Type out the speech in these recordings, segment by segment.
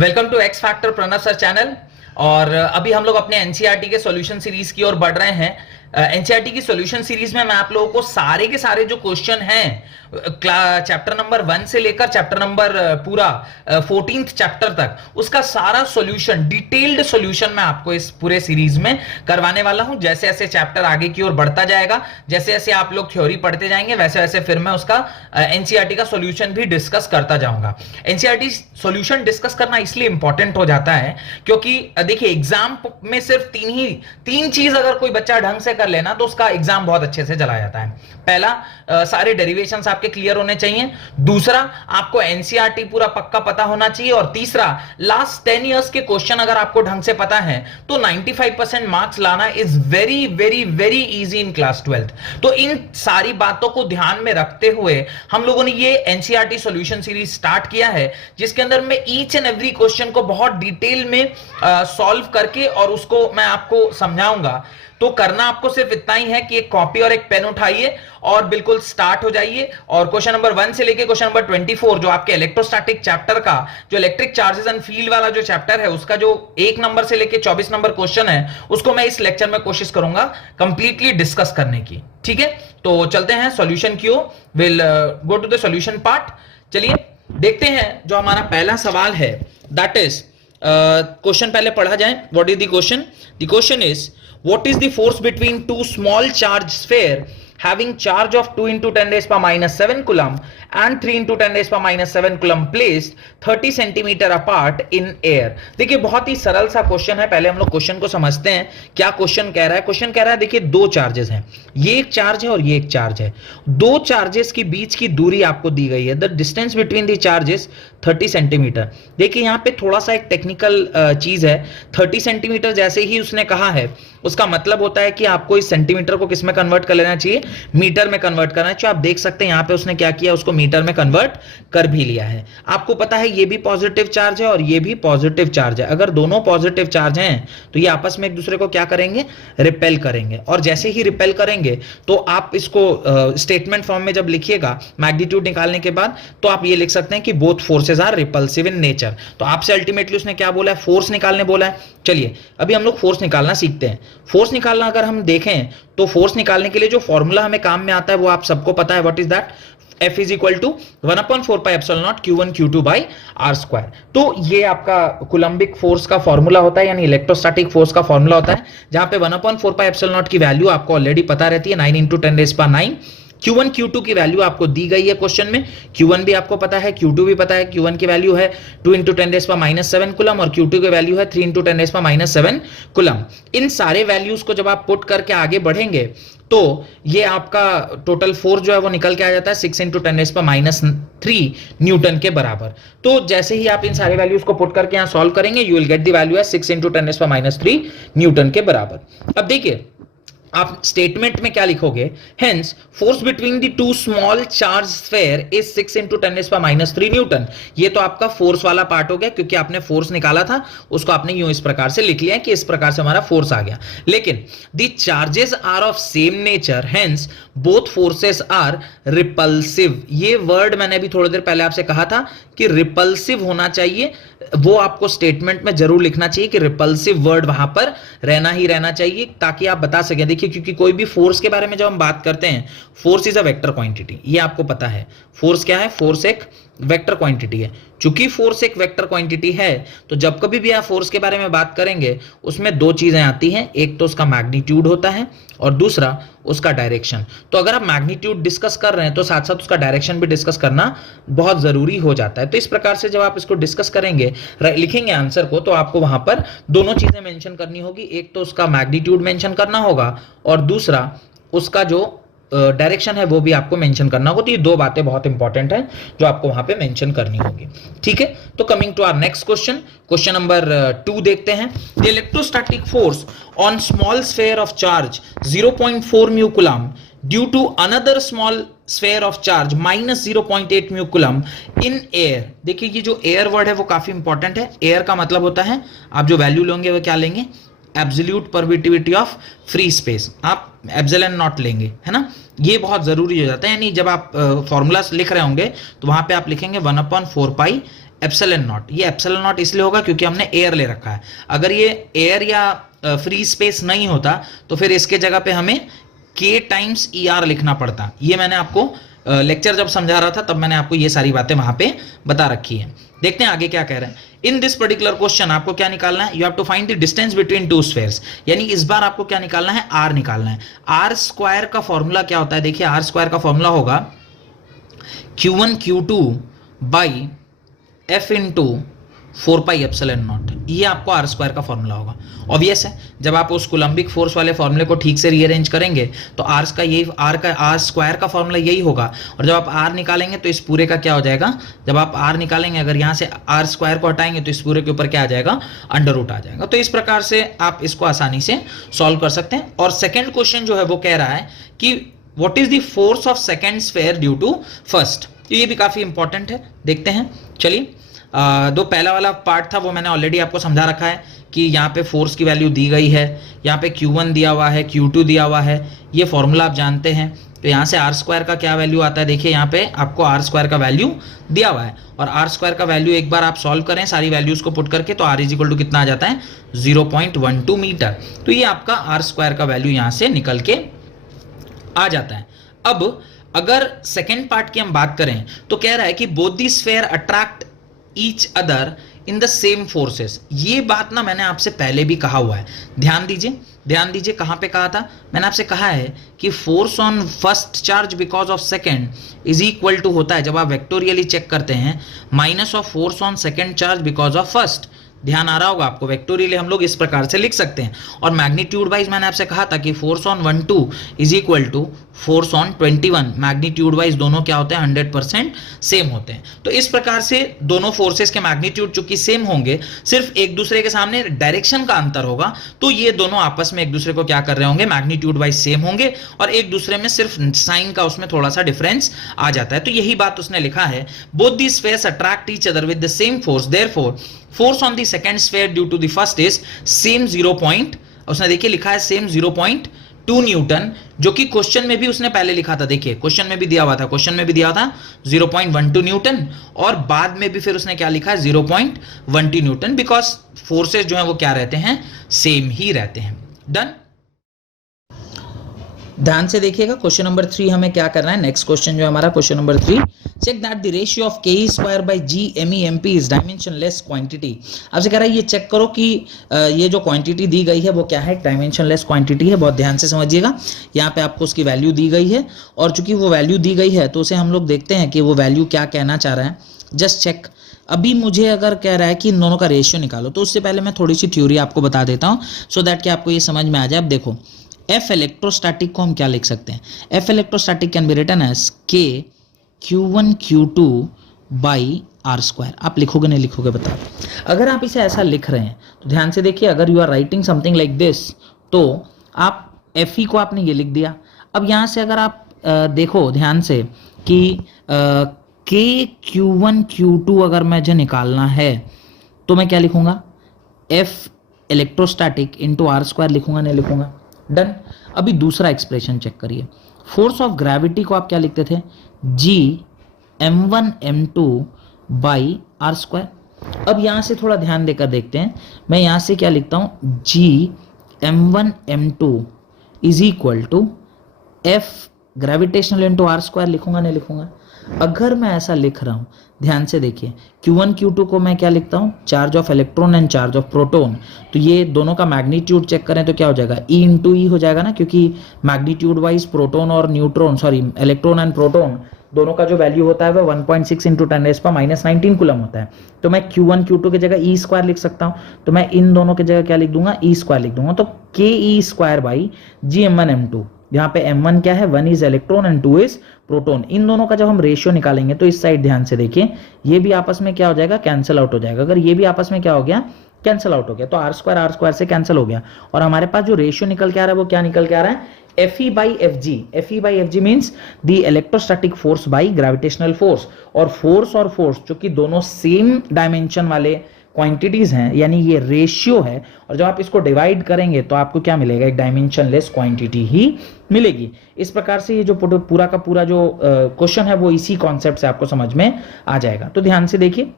Welcome to X factor Pranav sir channel. और अभी हम लोग अपने एनसीईआरटी के सॉल्यूशन सीरीज की ओर बढ़ रहे हैं। एनसीईआरटी की सॉल्यूशन सीरीज में मैं आप लोगों को सारे के सारे जो क्वेश्चन हैं चैप्टर नंबर 1 से लेकर चैप्टर नंबर पूरा 14th चैप्टर तक उसका सारा सॉल्यूशन, डिटेल्ड सॉल्यूशन मैं आपको इस पूरे सीरीज में करवाने वाला हूं। जैसे जैसे चैप्टर आगे की ओर बढ़ता जाएगा, जैसे जैसे आप लोग थ्योरी पढ़ते जाएंगे, वैसे वैसे फिर मैं उसका एनसीईआरटी का सॉल्यूशन भी डिस्कस करता जाऊंगा। एनसीईआरटी सॉल्यूशन डिस्कस करना इसलिए इंपॉर्टेंट हो जाता है क्योंकि देखिए एग्जाम में सिर्फ तीन चीज अगर कोई बच्चा ढंग से कर लेना तो उसका एग्जाम बहुत अच्छे से चला जाता है। पहला, सारे डेरिवेशंस आपके क्लियर होने चाहिए। दूसरा, आपको एनसीईआरटी पूरा पक्का पता होना चाहिए। और तीसरा, लास्ट 10 इयर्स के क्वेश्चन अगर आपको ढंग से पता है तो 95% मार्क्स लाना is very very very easy in class 12th। तो इन सारी बातों को ध्यान में रखते हुए हम लोगों ने ये एनसीईआरटी सॉल्यूशन सीरीज स्टार्ट किया है, जिसके अंदर मैं ईच एंड एवरी क्वेश्चन को बहुत डिटेल में सॉल्व करके और उसको मैं आपको समझाऊंगा। तो करना आपको सिर्फ इतना ही है कि एक कॉपी और एक पेन उठाइए और बिल्कुल स्टार्ट हो जाइए। और क्वेश्चन नंबर 1 से लेके क्वेश्चन नंबर 24 जो आपके इलेक्ट्रोस्टैटिक चैप्टर का, जो इलेक्ट्रिक चार्जेस एंड फील्ड वाला जो चैप्टर है, उसका जो 1 नंबर से लेके 24 नंबर क्वेश्चन है, उसको मैं इस लेक्चर में कोशिश करूंगा कंप्लीटली डिस्कस करने की। ठीक है, तो चलते हैं सॉल्यूशन की ओर। Will go to the solution part. चलिए देखते हैं जो हमारा पहला सवाल है, दैट इज क्वेश्चन पहले पढ़ा जाए। What is the question? The question is what is the force between two small charged sphere having charge of 2 into 10 raised power minus 7 coulomb and 3 into 10 raised power minus 7 coulomb placed 30 centimeter apart in air। देखिए बहुत ही सरल सा question है। पहले हम लोग question को समझते हैं क्या क्वेश्चन कह रहा है। क्वेश्चन कह रहा है, देखिए दो चार्जेस हैं, ये एक चार्ज है और ये एक चार्ज है। दो चार्जेस के बीच की दूरी आपको दी गई है, the distance between the charges 30 centimetre. देखिए यहाँ पे थोड़ा सा एक टेक्निकल चीज है। 30 सेंटीमीटर जैसे ही उसने कहा है, उसका मतलब होता है कि आपको इस सेंटीमीटर को किस में कन्वर्ट कर लेना चाहिए, मीटर में कन्वर्ट करना चाहिए। आप देख सकते हैं यहाँ पे उसने क्या किया, उसको मीटर में कन्वर्ट कर भी लिया है। आपको पता है ये भी पॉजिटिव चार्ज है और ये भी पॉजिटिव चार्ज है। अगर दोनों पॉजिटिव चार्ज हैं तो ये आपस में एक दूसरे को क्या करेंगे, रिपेल करेंगे। और जैसे ही रिपेल करेंगे तो आप इसको स्टेटमेंट फॉर्म में जब लिखिएगा मैग्नीट्यूड निकालने के बाद, तो आप ये लिख सकते हैं कि both forces are repulsive in nature. तो आपसे अल्टीमेटली उसने क्या बोला है, फोर्स निकालने बोला है। चलिए अभी हम लोग फोर्स निकालना सीखते हैं। फोर्स निकालना अगर हम देखें तो फोर्स निकालने के लिए जो फॉर्मूला हमें काम में आता है वो आप सबको पता है। What is that? F is equal to 1/4 pi epsilon naught Q1 Q2 by R square. तो ये आपका कूलम्बिक फोर्स का फॉर्मूला होता है, यानी इलेक्ट्रोस्टैटिक फोर्स का फॉर्मूला होता है, जहां पे 1/4 पाई एप्सिलॉन नॉट की वैल्यू आपको ऑलरेडी पता रहती है, 9 into 10 raise power 9। Q1 Q2 की वैल्यू आपको दी गई है क्वेश्चन में। Q1 भी आपको पता है, Q2 भी पता है। Q1 की वैल्यू है 2 into 10 raise power minus 7 coulomb और Q2 की वैल्यू है 3 into 10 raise power minus 7 coulomb. इन सारे वैल्यूज को जब आप पुट करके आगे बढ़ेंगे तो ये आपका टोटल फोर्स जो है वो निकल के आ जाता है 6 into 10 raise power minus 3 Newton के बराबर। तो जैसे ही आप इन सारे वैल्यूज को पुट करके यहां सॉल्व करेंगे, you will get the value है 6 into 10 raise power minus 3 Newton के बराबर। अब देखिए आप स्टेटमेंट में क्या लिखोगे, hence force between the two small charge sphere is 6 into 10 raise power minus 3 Newton. ये तो आपका फोर्स वाला पार्ट हो गया, क्योंकि आपने फोर्स निकाला था, उसको आपने यूं इस प्रकार से लिख लिया कि इस प्रकार से हमारा फोर्स आ गया। लेकिन the charges are of same nature, hence both forces are repulsive. ये वर्ड मैंने अभी थोड़ी देर पहले आपसे कहा था कि रिपल्सिव होना चाहिए, वो आपको स्टेटमेंट में जरूर लिखना चाहिए कि रिपल्सिव वर्ड वहां पर रहना ही रहना चाहिए, ताकि आप बता सकें। देखिए क्योंकि कोई भी फोर्स के बारे में जब हम बात करते हैं, force is a vector quantity, ये आपको पता है। फोर्स क्या है? फोर्स एक वेक्टर क्वांटिटी है। चूंकि फोर्स एक वेक्टर क्वांटिटी है तो जब कभी भी आप फोर्स के बारे में बात करेंगे उसमें दो चीजें आती हैं, एक तो उसका मैग्नीट्यूड होता है और दूसरा उसका डायरेक्शन। तो अगर आप मैग्नीट्यूड डिस्कस कर रहे हैं तो साथ साथ उसका डायरेक्शन भी डिस्कस करना बहुत जरूरी हो जाता है। तो इस प्रकार से जब आप इसको डिस्कस करेंगे, लिखेंगे आंसर को, तो आपको वहां पर दोनों चीजें मेंशन करनी होगी। एक तो उसका मैग्नीट्यूड मेंशन करना होगा और दूसरा उसका जो डायरेक्शन है वो भी आपको मेंशन करना होगा। तो ये दो बातें बहुत इंपॉर्टेंट हैं जो आपको वहां पे मेंशन करनी होगी। ठीक है, तो coming to our next question, question number 2 देखते हैं। The electrostatic force on small sphere of charge 0.4 mu coulomb due to another small sphere of charge minus 0.8 mu coulomb in air. देखिए ये जो एयर वर्ड है वो काफी important है। Air का मतलब होता है, आप जो वैल्यू लेंगे वो क्या लेंगे, absolute permittivity of free space. आप एप्सिलॉन नॉट लेंगे, है ना। ये बहुत जरूरी हो जाता है, यानी जब आप फॉर्मूला लिख रहे होंगे तो वहां पे आप लिखेंगे 1/4 पाई एप्सिलॉन नॉट, ये एप्सिलॉन नॉट इसलिए होगा क्योंकि हमने एयर ले रखा है। अगर ये एयर या फ्री स्पेस नहीं होता तो फिर इसके जगह पे हमें k टाइम्स ER लिखना पड़ता। ये मैंने आपको लेक्चर जब समझा रहा था तब मैंने आपको ये सारी बातें वहां पे बता रखी है। देखते हैं आगे क्या कह रहे हैं। इन दिस पर्टिकुलर क्वेश्चन आपको क्या निकालना है, you have to find the distance between two spheres, यानी इस बार आपको क्या निकालना है, r निकालना है। r स्क्वायर का फॉर्मूला क्या होता है, देखिए r स्क्वायर का फॉर्मूला होगा q1 q2 by f into 4 pi epsilon not, ये आपको r स्क्वायर का फॉर्मूला होगा। ऑब्वियस है, जब आप उस कोलम्बिक फोर्स वाले फॉर्मूले को ठीक से रीअरेंज करेंगे तो r स्क्वायर का फॉर्मूला यही होगा। और जब आप r निकालेंगे तो इस पूरे का क्या हो जाएगा, जब आप r निकालेंगे अगर यहां से r स्क्वायर को हटाएंगे तो इस पूरे के ऊपर क्या आ जाएगा, अंडर रूट आ जाएगा। तो इस प्रकार से आप इसको आसानी से सॉल्व कर सकते हैं। और सेकेंड क्वेश्चन जो है वो कह रहा है कि what is the force of second sphere due to first, ये भी काफी इंपॉर्टेंट है। देखते हैं, चलिए दो पहला वाला पार्ट था वो मैंने ऑलरेडी आपको समझा रखा है कि यहाँ पे फोर्स की वैल्यू दी गई है, यहाँ पे Q1 दिया हुआ है, Q2 दिया हुआ है, ये फॉर्मूला आप जानते हैं। तो यहाँ से r स्क्वायर का क्या वैल्यू आता है, देखिए यहाँ पे आपको r स्क्वायर का वैल्यू दिया हुआ है और r स्क्वायर का वैल्यू एक बार आप सॉल्व करें सारी वैल्यूज को पुट करके तो r इज इक्वल टू कितना आ जाता है, 0.12 मीटर। तो ये आपका r स्क्वायर का वैल्यू यहाँ से निकल के आ जाता है। अब अगर सेकेंड पार्ट की हम बात करें तो कह रहा है कि both the sphere attract each other in the same forces. ये बात ना मैंने आपसे पहले भी कहा हुआ है, ध्यान दीजिए कहां पे कहा था, मैंने आपसे कहा है कि force on first charge because of second is equal to होता है, जब आप वेक्टोरियली चेक करते हैं, minus of force on second charge because of first. ध्यान आ रहा होगा आपको, वेक्टोरियली हम लोग इस प्रकार से लिख सकते हैं। और मैग्नीट्यूड वाइज मैंने आपसे कहा था कि force on 1 2 is equal to force on 21, magnitude wise दोनों क्या होते हैं, 100% सेम होते हैं। तो इस प्रकार से दोनों फोर्सेस के मैग्नीट्यूड चूंकि सेम होंगे, सिर्फ एक दूसरे के सामने डायरेक्शन का अंतर होगा, तो ये दोनों आपस में एक दूसरे को क्या कर रहे होंगे, मैग्नीट्यूड वाइज सेम होंगे और एक दूसरे में सिर्फ साइन का उसमें थोड़ा सा डिफरेंस आ जाता है। तो यही बात उसने लिखा है, both the spheres attract each other with the same force, therefore force on the second sphere due to the first is same 0. उसने देखिए लिखा है सेम 0.2 न्यूटन, जो कि क्वेश्चन में भी उसने पहले लिखा था। देखिए क्वेश्चन में भी दिया हुआ था 0.12 न्यूटन और बाद में भी फिर उसने क्या लिखा है, 0.12 न्यूटन, बिकॉज फोर्सेस जो है वो क्या रहते हैं, सेम ही रहते हैं। डन। ध्यान से देखिएगा, क्वेश्चन नंबर 3 हमें क्या करना है। नेक्स्ट क्वेश्चन जो है हमारा question number 3, check that the ratio of ke square by g me mp is dimensionless quantity. आपसे कह रहा है ये चेक करो कि ये जो क्वांटिटी दी गई है वो क्या है, डायमेंशनलेस क्वांटिटी है। बहुत ध्यान से समझिएगा, यहाँ पे आपको उसकी वैल्यू दी गई है और चूंकि वो वैल्यू दी गई है तो उसे हम लोग देखते हैं कि वो वैल्यू क्या कहना चाह रहा है। Just check. अभी मुझे अगर कह रहा है कि इन दोनों का रेशियो निकालो, तो उससे पहले मैं थोड़ी सी थ्योरी आपको बता देता हूँ सो दैट कि आपको ये समझ में आ जाए। अब देखो, F इलेक्ट्रोस्टैटिक को हम क्या लिख सकते हैं, F electrostatic can be written as K Q1 Q2 by R square. आप लिखोगे नहीं लिखोगे बताओ। अगर आप इसे ऐसा लिख रहे हैं तो ध्यान से देखिए, अगर you are writing something like this तो आप Fe को आपने ये लिख दिया। अब यहाँ से अगर आप देखो ध्यान से कि K Q1 Q2 अगर मुझे निकालना है तो मैं क्या लिखूंगा, F electrostatic into R square लिखूंगा, नहीं लिखूंगा। डन। अभी दूसरा एक्सप्रेशन चेक करिए, फोर्स ऑफ ग्रेविटी को आप क्या लिखते थे, G m1 m2 by R square. अब यहां से थोड़ा ध्यान देकर देखते हैं, मैं यहां से क्या लिखता हूं, G m1 m2 is equal to F gravitational into R square लिखूंगा, नहीं लिखूंगा। अगर मैं ऐसा लिख रहा हूं, ध्यान से देखिए, Q1 Q2 को मैं क्या लिखता हूं, charge of electron and charge of proton. तो ये दोनों का मैग्नीट्यूड चेक करें तो क्या हो जाएगा, E इंटू ई हो जाएगा ना, क्योंकि मैग्नीट्यूड वाइज प्रोटॉन और neutron, sorry electron and proton दोनों का जो वैल्यू होता है वो 1.6 इंटू 10⁻⁻19 कूलम होता है। तो मैं Q1 Q2 की जगह E स्क्वायर लिख सकता हूं, तो मैं इन दोनों की जगह क्या लिख दूंगा, E स्क्वायर लिख दूंगा। तो KE square by G m1 m2, यहाँ पे m1 क्या है, 1 is electron and 2 is proton. इन दोनों का जब हम रेशियो निकालेंगे तो इस साइड ध्यान से देखिए, ये भी आपस में क्या हो जाएगा, कैंसिल आउट हो जाएगा। अगर ये भी आपस में क्या हो गया, कैंसिल आउट हो गया, तो R स्क्वायर से कैंसिल हो गया और हमारे पास जो रेशियो निकल के आ रहा है वो क्या निकल के आ रहा है, Fe by Fg। Fe by Fg means the electrostatic force by gravitational force. और फोर्स जो कि दोनों सेम डायमेंशन वाले क्वांटिटीज हैं, यानी ये रेशियो है, और जब आप इसको डिवाइड करेंगे तो आपको क्या मिलेगा, एक डायमेंशनलेस क्वांटिटी ही मिलेगी। इस प्रकार से ये जो पूरा का पूरा जो क्वेश्चन है वो इसी कॉन्सेप्ट से आपको समझ में आ जाएगा। तो ध्यान से देखिए,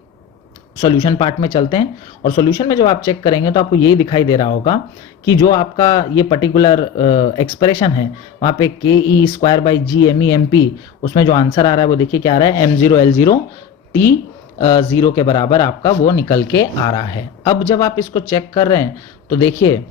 सॉल्यूशन पार्ट में चलते हैं और सॉल्यूशन में जब आप चेक करेंगे तो आपको ये दिखाई दे रहा होगा कि जो आपका ये पर्टिकुलर एक्सप्रेशन है वहाँ पे k e square by G m e m p, उसमें जो आंसर आ रहा है वो देखिए क्या आ रहा है, M0L0 T 0 के बराबर आपका वो निकल के आ रहा है। अब जब आप इसको चेक कर रहे हैं तो देखिए,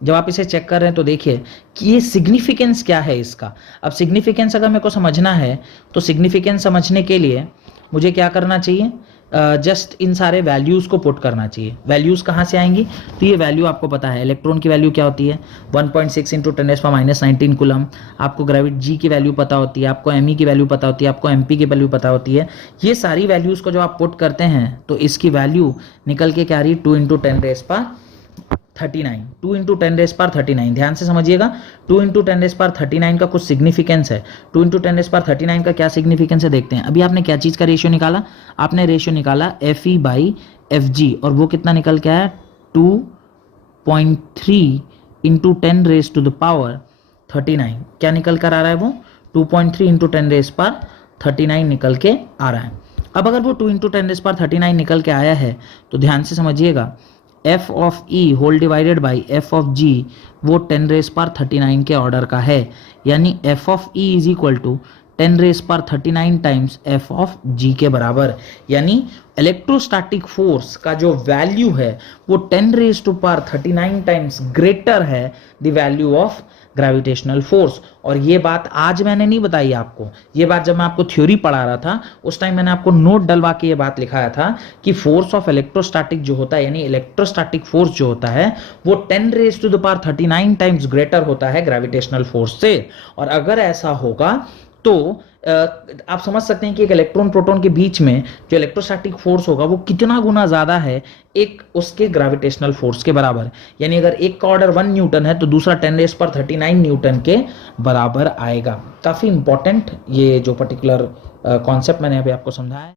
जब आप इसे चेक कर रहे हैं तो देखिए कि ये सिग्निफिकेंस क्या है इसका। अब सिग्निफिकेंस अगर मेरे को समझना है तो सिग्निफिकेंस समझने के लिए मुझे क्या करना चाहिए, जस्ट इन सारे वैल्यूज़ को पुट करना चाहिए। वैल्यूज़ कहाँ से आएंगी, तो ये वैल्यू आपको पता है इलेक्ट्रॉन की वैल्यू क्या होती है 1.6 इंटू 10⁻⁻19 कूलम। आपको ग्रेविटी जी की वैल्यू पता होती है, आपको एम की वैल्यू पता होती है, आपको एम की वैल्यू पता होती है। ये सारी वैल्यूज़ को जब आप पुट करते हैं तो इसकी वैल्यू निकल के क्या आ रही है 2 इंटू 10⁻39, 2 इंटू 10⁻39। ध्यान से समझिएगा, 2 इंटू 10⁻39 का कुछ सिग्निफिकेंस है। 2 इंटू 10⁻39 का क्या सिग्निफिकेंस है देखते हैं। अभी आपने क्या चीज़ का रेशियो निकाला, आपने रेशियो निकाला FE बाई FG और वो कितना निकल के आया 2.3 इंटू 10⁻39। क्या निकल कर आ रहा है वो 2.3 इंटू 10⁻39 निकल के आ रहा है। अब अगर वो 2 इंटू 10⁻39 निकल के आया है तो ध्यान से समझिएगा f of e whole divided by f of g वो 10⁻39 के ऑर्डर का है, यानी f of e is equal to 10⁻39 times f of g के बराबर। यानी इलेक्ट्रोस्टैटिक फोर्स का जो वैल्यू है वो 10⁻39 टाइम्स ग्रेटर है the value of gravitational force. और ये बात आज मैंने नहीं बताई आपको, ये बात जब मैं आपको थ्योरी पढ़ा रहा था उस टाइम मैंने आपको नोट डलवा के ये बात लिखाया था कि फोर्स ऑफ इलेक्ट्रोस्टैटिक जो होता है, यानी इलेक्ट्रोस्टैटिक फोर्स जो होता है वो 10⁻39 टाइम्स ग्रेटर होता है ग्रेविटेशनल फोर्स से। और अगर ऐसा होगा तो आप समझ सकते हैं कि एक इलेक्ट्रॉन प्रोटॉन के बीच में जो इलेक्ट्रोस्टैटिक फोर्स होगा वो कितना गुना ज्यादा है एक उसके ग्रेविटेशनल फोर्स के बराबर। यानी अगर एक का ऑर्डर 1 न्यूटन है तो दूसरा 10⁻39 न्यूटन के बराबर आएगा। काफी इंपॉर्टेंट ये जो पर्टिकुलर कॉन्सेप्ट मैंने अभी आपको समझाया है।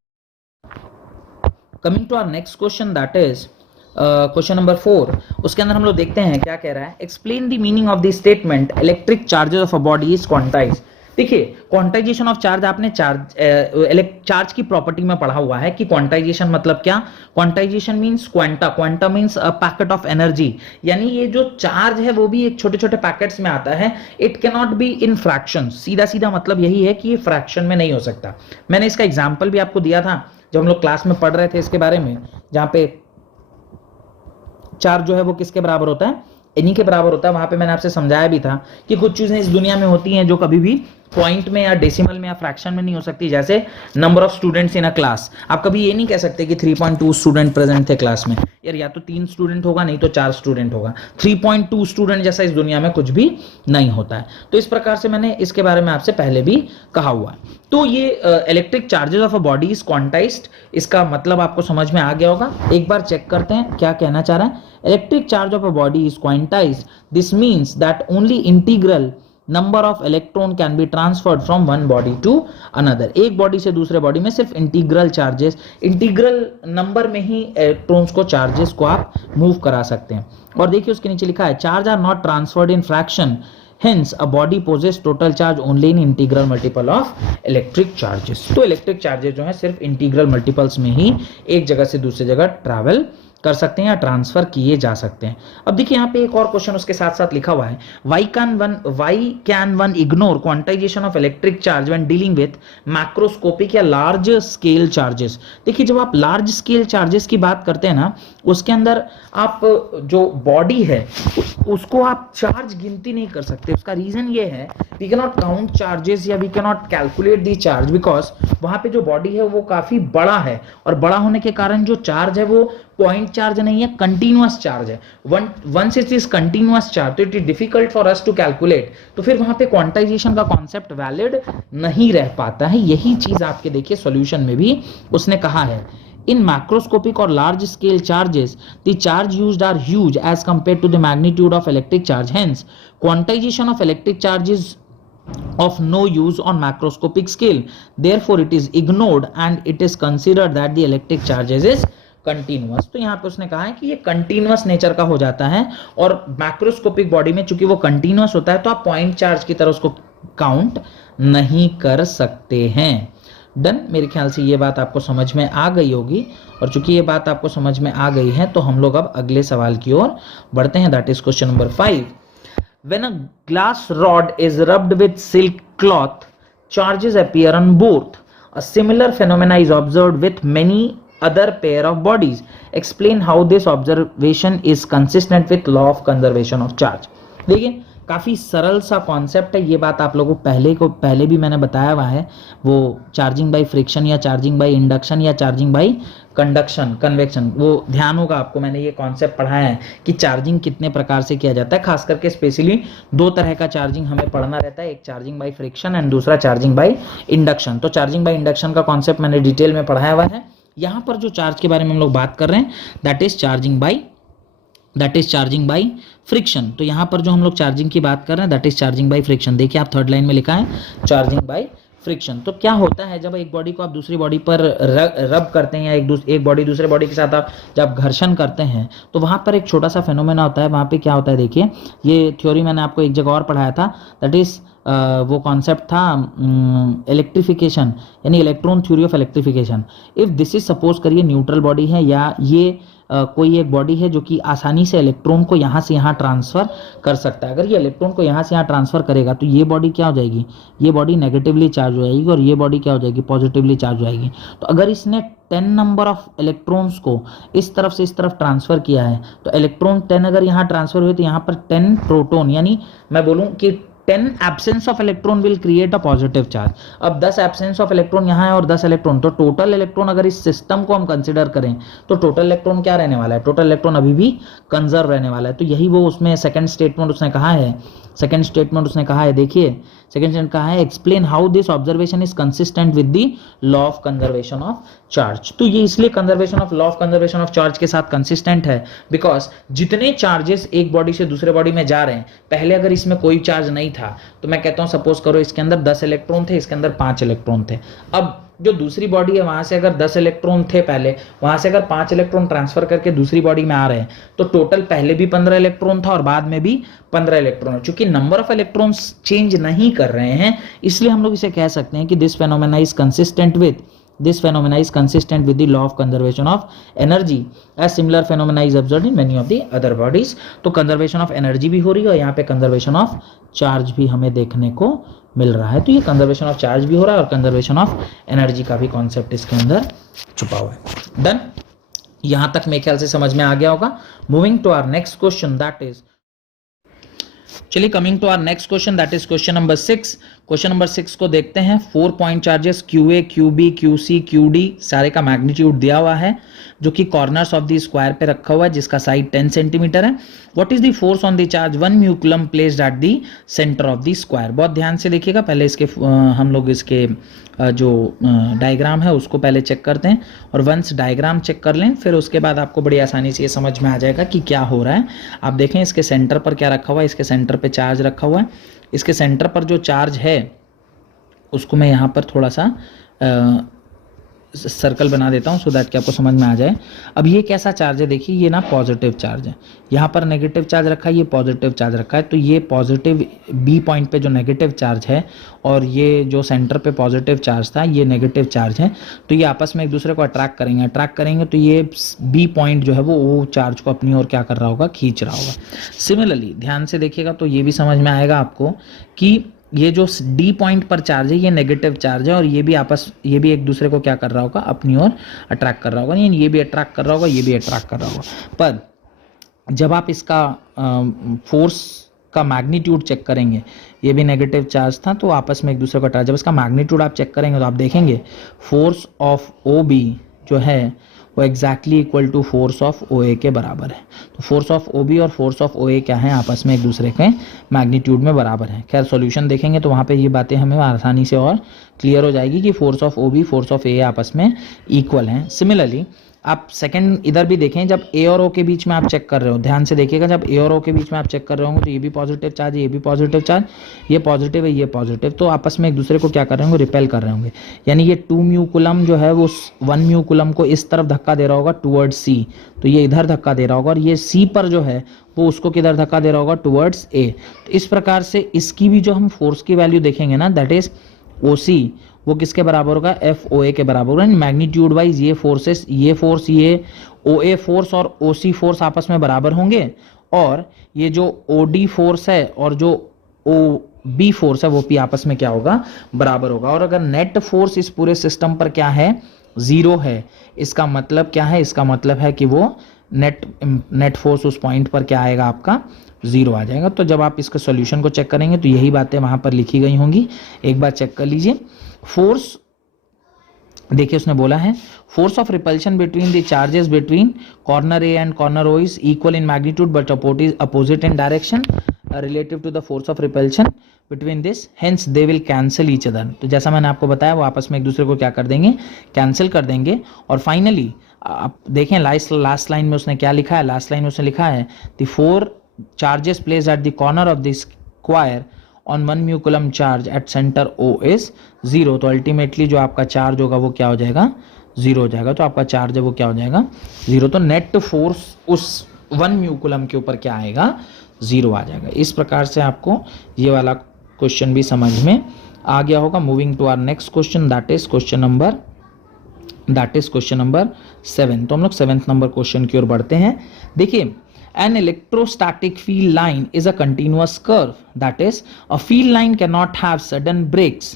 Coming to our next question, that is question number 4। उसके अंदर हम लोग देखते हैं क्या कह रहा है, explain the meaning of the statement electric charges of a body is quantized. देखिए क्वांटाइजेशन ऑफ चार्ज आपने चार्ज की प्रॉपर्टी में पढ़ा हुआ है कि क्वांटाइजेशन मतलब क्या, quantization means quanta, quanta means a packet of energy. यानी ये जो चार्ज है वो भी एक छोटे छोटे पैकेट्स में आता है। It can not be in fraction, सीधा सीधा मतलब यही है कि ये फ्रैक्शन में नहीं हो सकता। मैंने इसका एग्जाम्पल भी आपको दिया था जब हम लोग क्लास में पढ़ रहे थे इसके बारे में, जहां पे चार्ज जो है वो किसके बराबर होता है, एनी के बराबर होता है। वहां पे मैंने आपसे समझाया भी था कि कुछ चीजें इस दुनिया में होती हैं जो कभी भी पॉइंट में या डेसिमल में या फ्रैक्शन में नहीं हो सकती। जैसे number of students in a class, आप कभी ये नहीं कह सकते कि 3.2 स्टूडेंट प्रेजेंट थे क्लास में, यार या तो 3 स्टूडेंट होगा नहीं तो 4 स्टूडेंट होगा। 3.2 स्टूडेंट जैसा इस दुनिया में कुछ भी नहीं होता है। तो इस प्रकार से मैंने इसके बारे में आपसे पहले भी कहा हुआ है। तो ये electric charges of a body is quantized, इसका मतलब आपको समझ में आ गया होगा। एक बार चेक करते हैं क्या कहना चाह रहा है। Electric charge of a body is quantized, this means that only integral number of electron can be transferred from one body to another. एक बॉडी से दूसरे बॉडी में सिर्फ इंटीग्रल चार्जेस, इंटीग्रल नंबर में ही इलेक्ट्रॉन्स को, चार्जेस को आप move करा सकते हैं। और देखिए उसके नीचे लिखा है charge are not transferred in fraction, hence a body possess total charge only in integral multiple of electric charges। तो इलेक्ट्रिक चार्जेस जो है सिर्फ इंटीग्रल मल्टीपल्स में ही एक जगह से दूसरी जगह ट्रैवल कर सकते हैं या ट्रांसफर किए जा सकते हैं। अब देखिए यहाँ पे एक और क्वेश्चन उसके साथ साथ लिखा हुआ है, why can one ignore quantization of electric charge when dealing with macroscopic या large scale charges। देखिए जब आप लार्ज स्केल चार्जेस की बात करते हैं ना, उसके अंदर आप जो बॉडी है उसको आप चार्ज गिनती नहीं कर सकते। उसका रीजन ये है, we can not count charges या we can not calculate the charge, because वहां पे जो बॉडी है वो काफी बड़ा है और बड़ा होने के कारण जो चार्ज है वो पॉइंट चार्ज नहीं है, कंटिन्यूअस चार्ज है। Once it is continuous charge तो it is difficult for us to calculate, तो फिर वहां पे क्वांटाइजेशन का कॉन्सेप्ट वैलिड नहीं रह पाता है। यही चीज आपके देखिए सॉल्यूशन में भी उसने कहा है। In macroscopic or large scale charges, the charge used are huge as compared to the magnitude of electric charge. Hence, quantization of electric charge is of no use on macroscopic scale. Therefore, it is ignored and it is considered that the electric charges is continuous. तो यहाँ पे उसने कहा है कि ये continuous nature का हो जाता है और मैक्रोस्कोपिक बॉडी में चूंकि वो कंटिन्यूअस होता है तो आप पॉइंट चार्ज की तरह उसको काउंट नहीं कर सकते हैं। डन। मेरे ख्याल से ये बात आपको समझ में आ गई होगी, और चूंकि ये बात आपको समझ में आ गई है तो हम लोग अब अगले सवाल की ओर बढ़ते हैं, that is question number 5। When a glass rod is rubbed with silk cloth, charges appear on both. A similar phenomena is observed with many other pair of bodies. Explain how this observation is consistent with law of conservation of charge. देखिए काफ़ी सरल सा concept है, ये बात आप लोगों को पहले भी मैंने बताया हुआ है, वो चार्जिंग बाय फ्रिक्शन या चार्जिंग बाय इंडक्शन या चार्जिंग बाय कंडक्शन कन्वेक्शन, वो ध्यान होगा आपको, मैंने ये कॉन्सेप्ट पढ़ाया है कि चार्जिंग कितने प्रकार से किया जाता है। खास करके स्पेशली दो तरह का चार्जिंग हमें पढ़ना रहता है, एक चार्जिंग बाय फ्रिक्शन एंड दूसरा चार्जिंग बाय इंडक्शन। तो चार्जिंग बाय इंडक्शन का कॉन्सेप्ट मैंने डिटेल में पढ़ाया हुआ है। यहाँ पर जो चार्ज के बारे में हम लोग बात कर रहे हैं that is charging by friction. तो यहाँ पर जो हम लोग चार्जिंग की बात कर रहे हैं that is charging by friction. देखिए आप थर्ड लाइन में लिखा है चार्जिंग बाय फ्रिक्शन। तो क्या होता है जब एक बॉडी को आप दूसरी बॉडी पर रब करते हैं या एक बॉडी दूसरे बॉडी के साथ आप जब घर्षण करते हैं तो वहाँ पर एक छोटा सा फेनोमेना होता है। वहाँ पे क्या होता है देखिए, ये थ्योरी मैंने आपको एक जगह और पढ़ाया था, दैट इज वो कॉन्सेप्ट था इलेक्ट्रिफिकेशन, यानी electron theory of electrification. If this is suppose करिए न्यूट्रल बॉडी है या ये कोई एक बॉडी है जो कि आसानी से इलेक्ट्रॉन को यहाँ से यहाँ ट्रांसफ़र कर सकता है। अगर ये इलेक्ट्रॉन को यहाँ से यहाँ ट्रांसफ़र करेगा तो ये बॉडी क्या हो जाएगी, ये बॉडी नेगेटिवली चार्ज हो जाएगी और ये बॉडी क्या हो जाएगी, पॉजिटिवली चार्ज हो जाएगी। तो अगर इसने 10 नंबर ऑफ इलेक्ट्रॉन्स को इस तरफ से इस तरफ ट्रांसफ़र किया है तो इलेक्ट्रॉन 10 अगर यहाँ ट्रांसफ़र हुए तो यहाँ पर 10 प्रोटॉन, यानी मैं बोलूँ कि 10 absence of electron will create a positive charge. अब 10 एब्सेंस ऑफ इलेक्ट्रॉन यहाँ है और 10 इलेक्ट्रॉन, तो टोटल इलेक्ट्रॉन अगर इस सिस्टम को हम कंसिडर करें तो टोटल इलेक्ट्रॉन क्या रहने वाला है, टोटल इलेक्ट्रॉन अभी भी कंजर्व रहने वाला है। तो यही वो उसमें सेकंड स्टेटमेंट उसने कहा है, देखिए सेकंड स्टेटमेंट कहा है explain how this observation is consistent with the law of conservation of charge. तो ये इसलिए conservation of law of conservation of charge के साथ कंसिस्टेंट है बिकॉज जितने चार्जेस एक बॉडी से दूसरे बॉडी में जा रहे हैं, पहले अगर इसमें कोई चार्ज नहीं था तो मैं कहता हूं सपोज करो इसके अंदर 10 इलेक्ट्रॉन थे, इसके अंदर 5 इलेक्ट्रॉन थे। अब जो दूसरी बॉडी है वहां से अगर 10 इलेक्ट्रॉन थे पहले, वहां से अगर 5 इलेक्ट्रॉन ट्रांसफर करके दूसरी बॉडी में आ रहे हैं तो टोटल पहले भी 15 इलेक्ट्रॉन था और बाद में भी 15 इलेक्ट्रॉन है। चूंकि नंबर ऑफ इलेक्ट्रॉन्स चेंज नहीं कर रहे हैं इसलिए हम लोग इसे कह सकते हैं कि this phenomena is consistent with the law of conservation of energy as similar phenomena is observed in many of the other bodies। तो कंजर्वेशन ऑफ एनर्जी भी हो रही है और यहाँ पे कंजर्वेशन ऑफ चार्ज भी हमें देखने को मिल रहा है। तो ये कंजर्वेशन ऑफ चार्ज भी हो रहा है और कंजर्वेशन ऑफ एनर्जी का भी कॉन्सेप्ट इसके अंदर छुपा हुआ है। डन, यहां तक मेरे ख्याल से समझ में आ गया होगा। Moving to our next question that is, चलिए coming to our next question that is question number 6। Question number 6 को देखते हैं। 4 point charges QA, QB, QC, QD सारे का मैग्नीट्यूड दिया हुआ है जो कि कॉर्नर्स ऑफ द स्क्वायर पे रखा हुआ है जिसका साइड 10 सेंटीमीटर है। What is the force on the charge 1 mu coulomb placed at the centre of the square. बहुत ध्यान से देखिएगा, पहले इसके हम लोग इसके जो डायग्राम है उसको पहले चेक करते हैं और वंस डायग्राम चेक कर लें फिर उसके बाद आपको बड़ी आसानी से ये समझ में आ जाएगा कि क्या हो रहा है। आप देखें इसके सेंटर पर क्या रखा हुआ है, इसके सेंटर पे चार्ज रखा हुआ है। इसके सेंटर पर जो चार्ज है उसको मैं यहाँ पर थोड़ा सा सर्कल बना देता हूँ सो दैट कि आपको समझ में आ जाए। अब ये कैसा चार्ज है, देखिए ये ना पॉजिटिव चार्ज है, यहाँ पर नेगेटिव चार्ज रखा है, ये पॉजिटिव चार्ज रखा है। तो ये पॉजिटिव B पॉइंट पे जो नेगेटिव चार्ज है और ये जो सेंटर पे पॉजिटिव चार्ज था ये नेगेटिव चार्ज है, तो ये आपस में एक दूसरे को अट्रैक्ट करेंगे तो ये B पॉइंट जो है वो चार्ज को अपनी ओर क्या कर रहा होगा, खींच रहा होगा। सिमिलरली ध्यान से देखिएगा तो ये भी समझ में आएगा आपको कि ये जो D पॉइंट पर चार्ज है ये नेगेटिव चार्ज है और ये भी एक दूसरे को क्या कर रहा होगा, अपनी ओर अट्रैक्ट कर रहा होगा, यानी ये भी अट्रैक्ट कर रहा होगा, ये भी अट्रैक्ट कर रहा होगा। पर जब आप इसका फोर्स का मैग्नीट्यूड चेक करेंगे, ये भी नेगेटिव चार्ज था तो आपस में एक दूसरे को अट्रैक्ट, जब इसका मैग्नीट्यूड आप चेक करेंगे तो आप देखेंगे फोर्स ऑफ OB जो है वो exactly equal to force of OA के बराबर है। तो फोर्स ऑफ OB और फोर्स ऑफ OA क्या है, आपस में एक दूसरे के मैग्नीट्यूड में बराबर है। खैर सॉल्यूशन देखेंगे तो वहाँ पे ये बातें हमें आसानी से और क्लियर हो जाएगी कि force of OB force of A आपस में इक्वल हैं। सिमिलरली आप सेकंड इधर भी देखें, जब A और O के बीच में आप चेक कर रहे हो, ध्यान से देखिएगा, जब A और O के बीच में आप चेक कर रहे होंगे तो ये भी पॉजिटिव चार्ज है, ये भी पॉजिटिव चार्ज, ये पॉजिटिव है, ये पॉजिटिव, तो आपस में एक दूसरे को क्या कर रहे होंगे, रिपेल कर रहे होंगे। यानी ये 2 म्यू कूलम जो है वो 1 म्यू कूलम को इस तरफ धक्का दे रहा होगा टुवर्ड्स C, तो ये इधर धक्का दे रहा होगा और ये C पर जो है वो उसको किधर धक्का दे रहा होगा, टुवर्ड्स A। तो इस प्रकार से इसकी भी जो हम फोर्स की वैल्यू देखेंगे ना दैट इज OC वो किसके बराबर होगा, एफ ओ ए के बराबर होगा। मैग्नीट्यूड वाइज ये फोर्सेस, ये फोर्स, ये ओ ए फोर्स और ओ सी फोर्स आपस में बराबर होंगे, और ये जो ओ डी फोर्स है और जो ओ बी फोर्स है वो भी आपस में क्या होगा, बराबर होगा। और अगर नेट फोर्स इस पूरे सिस्टम पर क्या है, जीरो है, इसका मतलब क्या है, इसका मतलब है कि वो नेट फोर्स उस पॉइंट पर क्या आएगा, आपका जीरो आ जाएगा। तो जब आप इसके सॉल्यूशन को चेक करेंगे तो यही बातें वहां पर लिखी गई होंगी, एक बार चेक कर लीजिए। फोर्स देखिए उसने बोला है, force of repulsion between the charges between corner A and corner O is equal in magnitude but opposite in direction relative to the force of repulsion between this, hence they will cancel each other. तो जैसा मैंने आपको बताया वो आपस में एक दूसरे को क्या कर देंगे, कैंसिल कर देंगे। और फाइनली आप देखें लास्ट लाइन में उसने क्या लिखा है, लास्ट लाइन में उसने लिखा है the four charges placed at the corner of the square on 1 mu coulomb charge at centre O is 0। तो अल्टीमेटली जो आपका चार्ज होगा वो क्या हो जाएगा, 0 हो जाएगा। तो आपका चार्ज है वो क्या हो जाएगा, 0। तो नेट फोर्स उस 1 म्यू कूलम के ऊपर क्या आएगा, 0 आ जाएगा। इस प्रकार से आपको ये वाला क्वेश्चन भी समझ में आ गया होगा। Moving to our next question, that is question number 7। तो हम लोग 7th नंबर क्वेश्चन की ओर बढ़ते हैं। देखिए, an electrostatic field line is a continuous curve, that is a field line cannot have sudden breaks,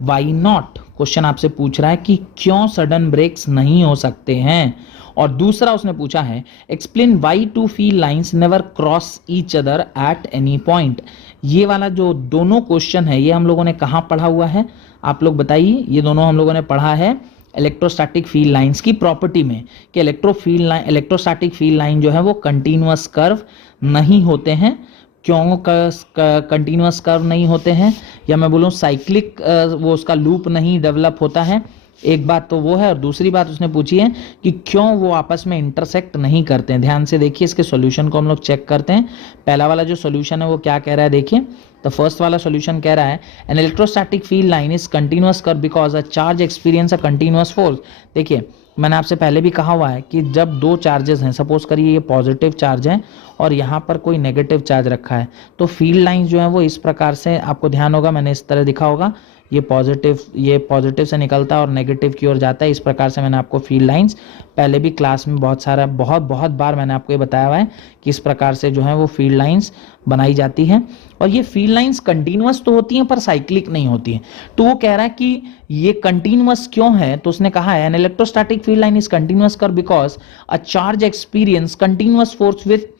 why not? Question आपसे पूछ रहा है कि क्यों सडन ब्रेक्स नहीं हो सकते हैं। और दूसरा उसने पूछा है explain why two field lines never cross each other at any point. ये वाला जो दोनों क्वेश्चन है ये हम लोगों ने कहाँ पढ़ा हुआ है, आप लोग बताइए। ये दोनों हम लोगों ने पढ़ा है इलेक्ट्रोस्टैटिक फील्ड लाइंस की प्रॉपर्टी में कि इलेक्ट्रोस्टैटिक फील्ड लाइन जो है वो कंटीन्यूअस कर्व नहीं होते हैं। क्यों कंटीन्यूअस कर्व नहीं होते हैं, या मैं बोलूँ साइक्लिक वो उसका लूप नहीं डेवलप होता है। एक बात तो वो है, और दूसरी बात उसने पूछी है कि क्यों वो आपस में इंटरसेक्ट नहीं करते हैं। ध्यान से देखिए, इसके सॉल्यूशन को हम लोग चेक करते हैं। पहला वाला जो सॉल्यूशन है वो क्या कह रहा है, देखिए तो फर्स्ट वाला सॉल्यूशन कह रहा है an electrostatic field line is continuous curve because a charge experience a continuous force. देखिए मैंने आपसे पहले भी कहा हुआ है कि जब दो चार्जेस हैं, सपोज करिए ये पॉजिटिव चार्ज है और यहाँ पर कोई नेगेटिव चार्ज रखा है, तो फील्ड लाइन जो है वो इस प्रकार से, आपको ध्यान होगा मैंने इस तरह दिखा होगा, ये पॉजिटिव से निकलता है और नेगेटिव की ओर जाता है। इस प्रकार से मैंने आपको फील्ड लाइंस पहले भी क्लास में बहुत बार मैंने आपको ये बताया हुआ है कि इस प्रकार से जो है वो फील्ड लाइंस बनाई जाती है। और ये फील्ड लाइंस कंटीन्यूअस तो होती हैं पर साइक्लिक नहीं होती हैं। तो वो कह रहा है कि ये कंटीन्यूअस क्यों है, तो उसने कहा है an electrostatic field line is continuous curve because a charge experience continuous force with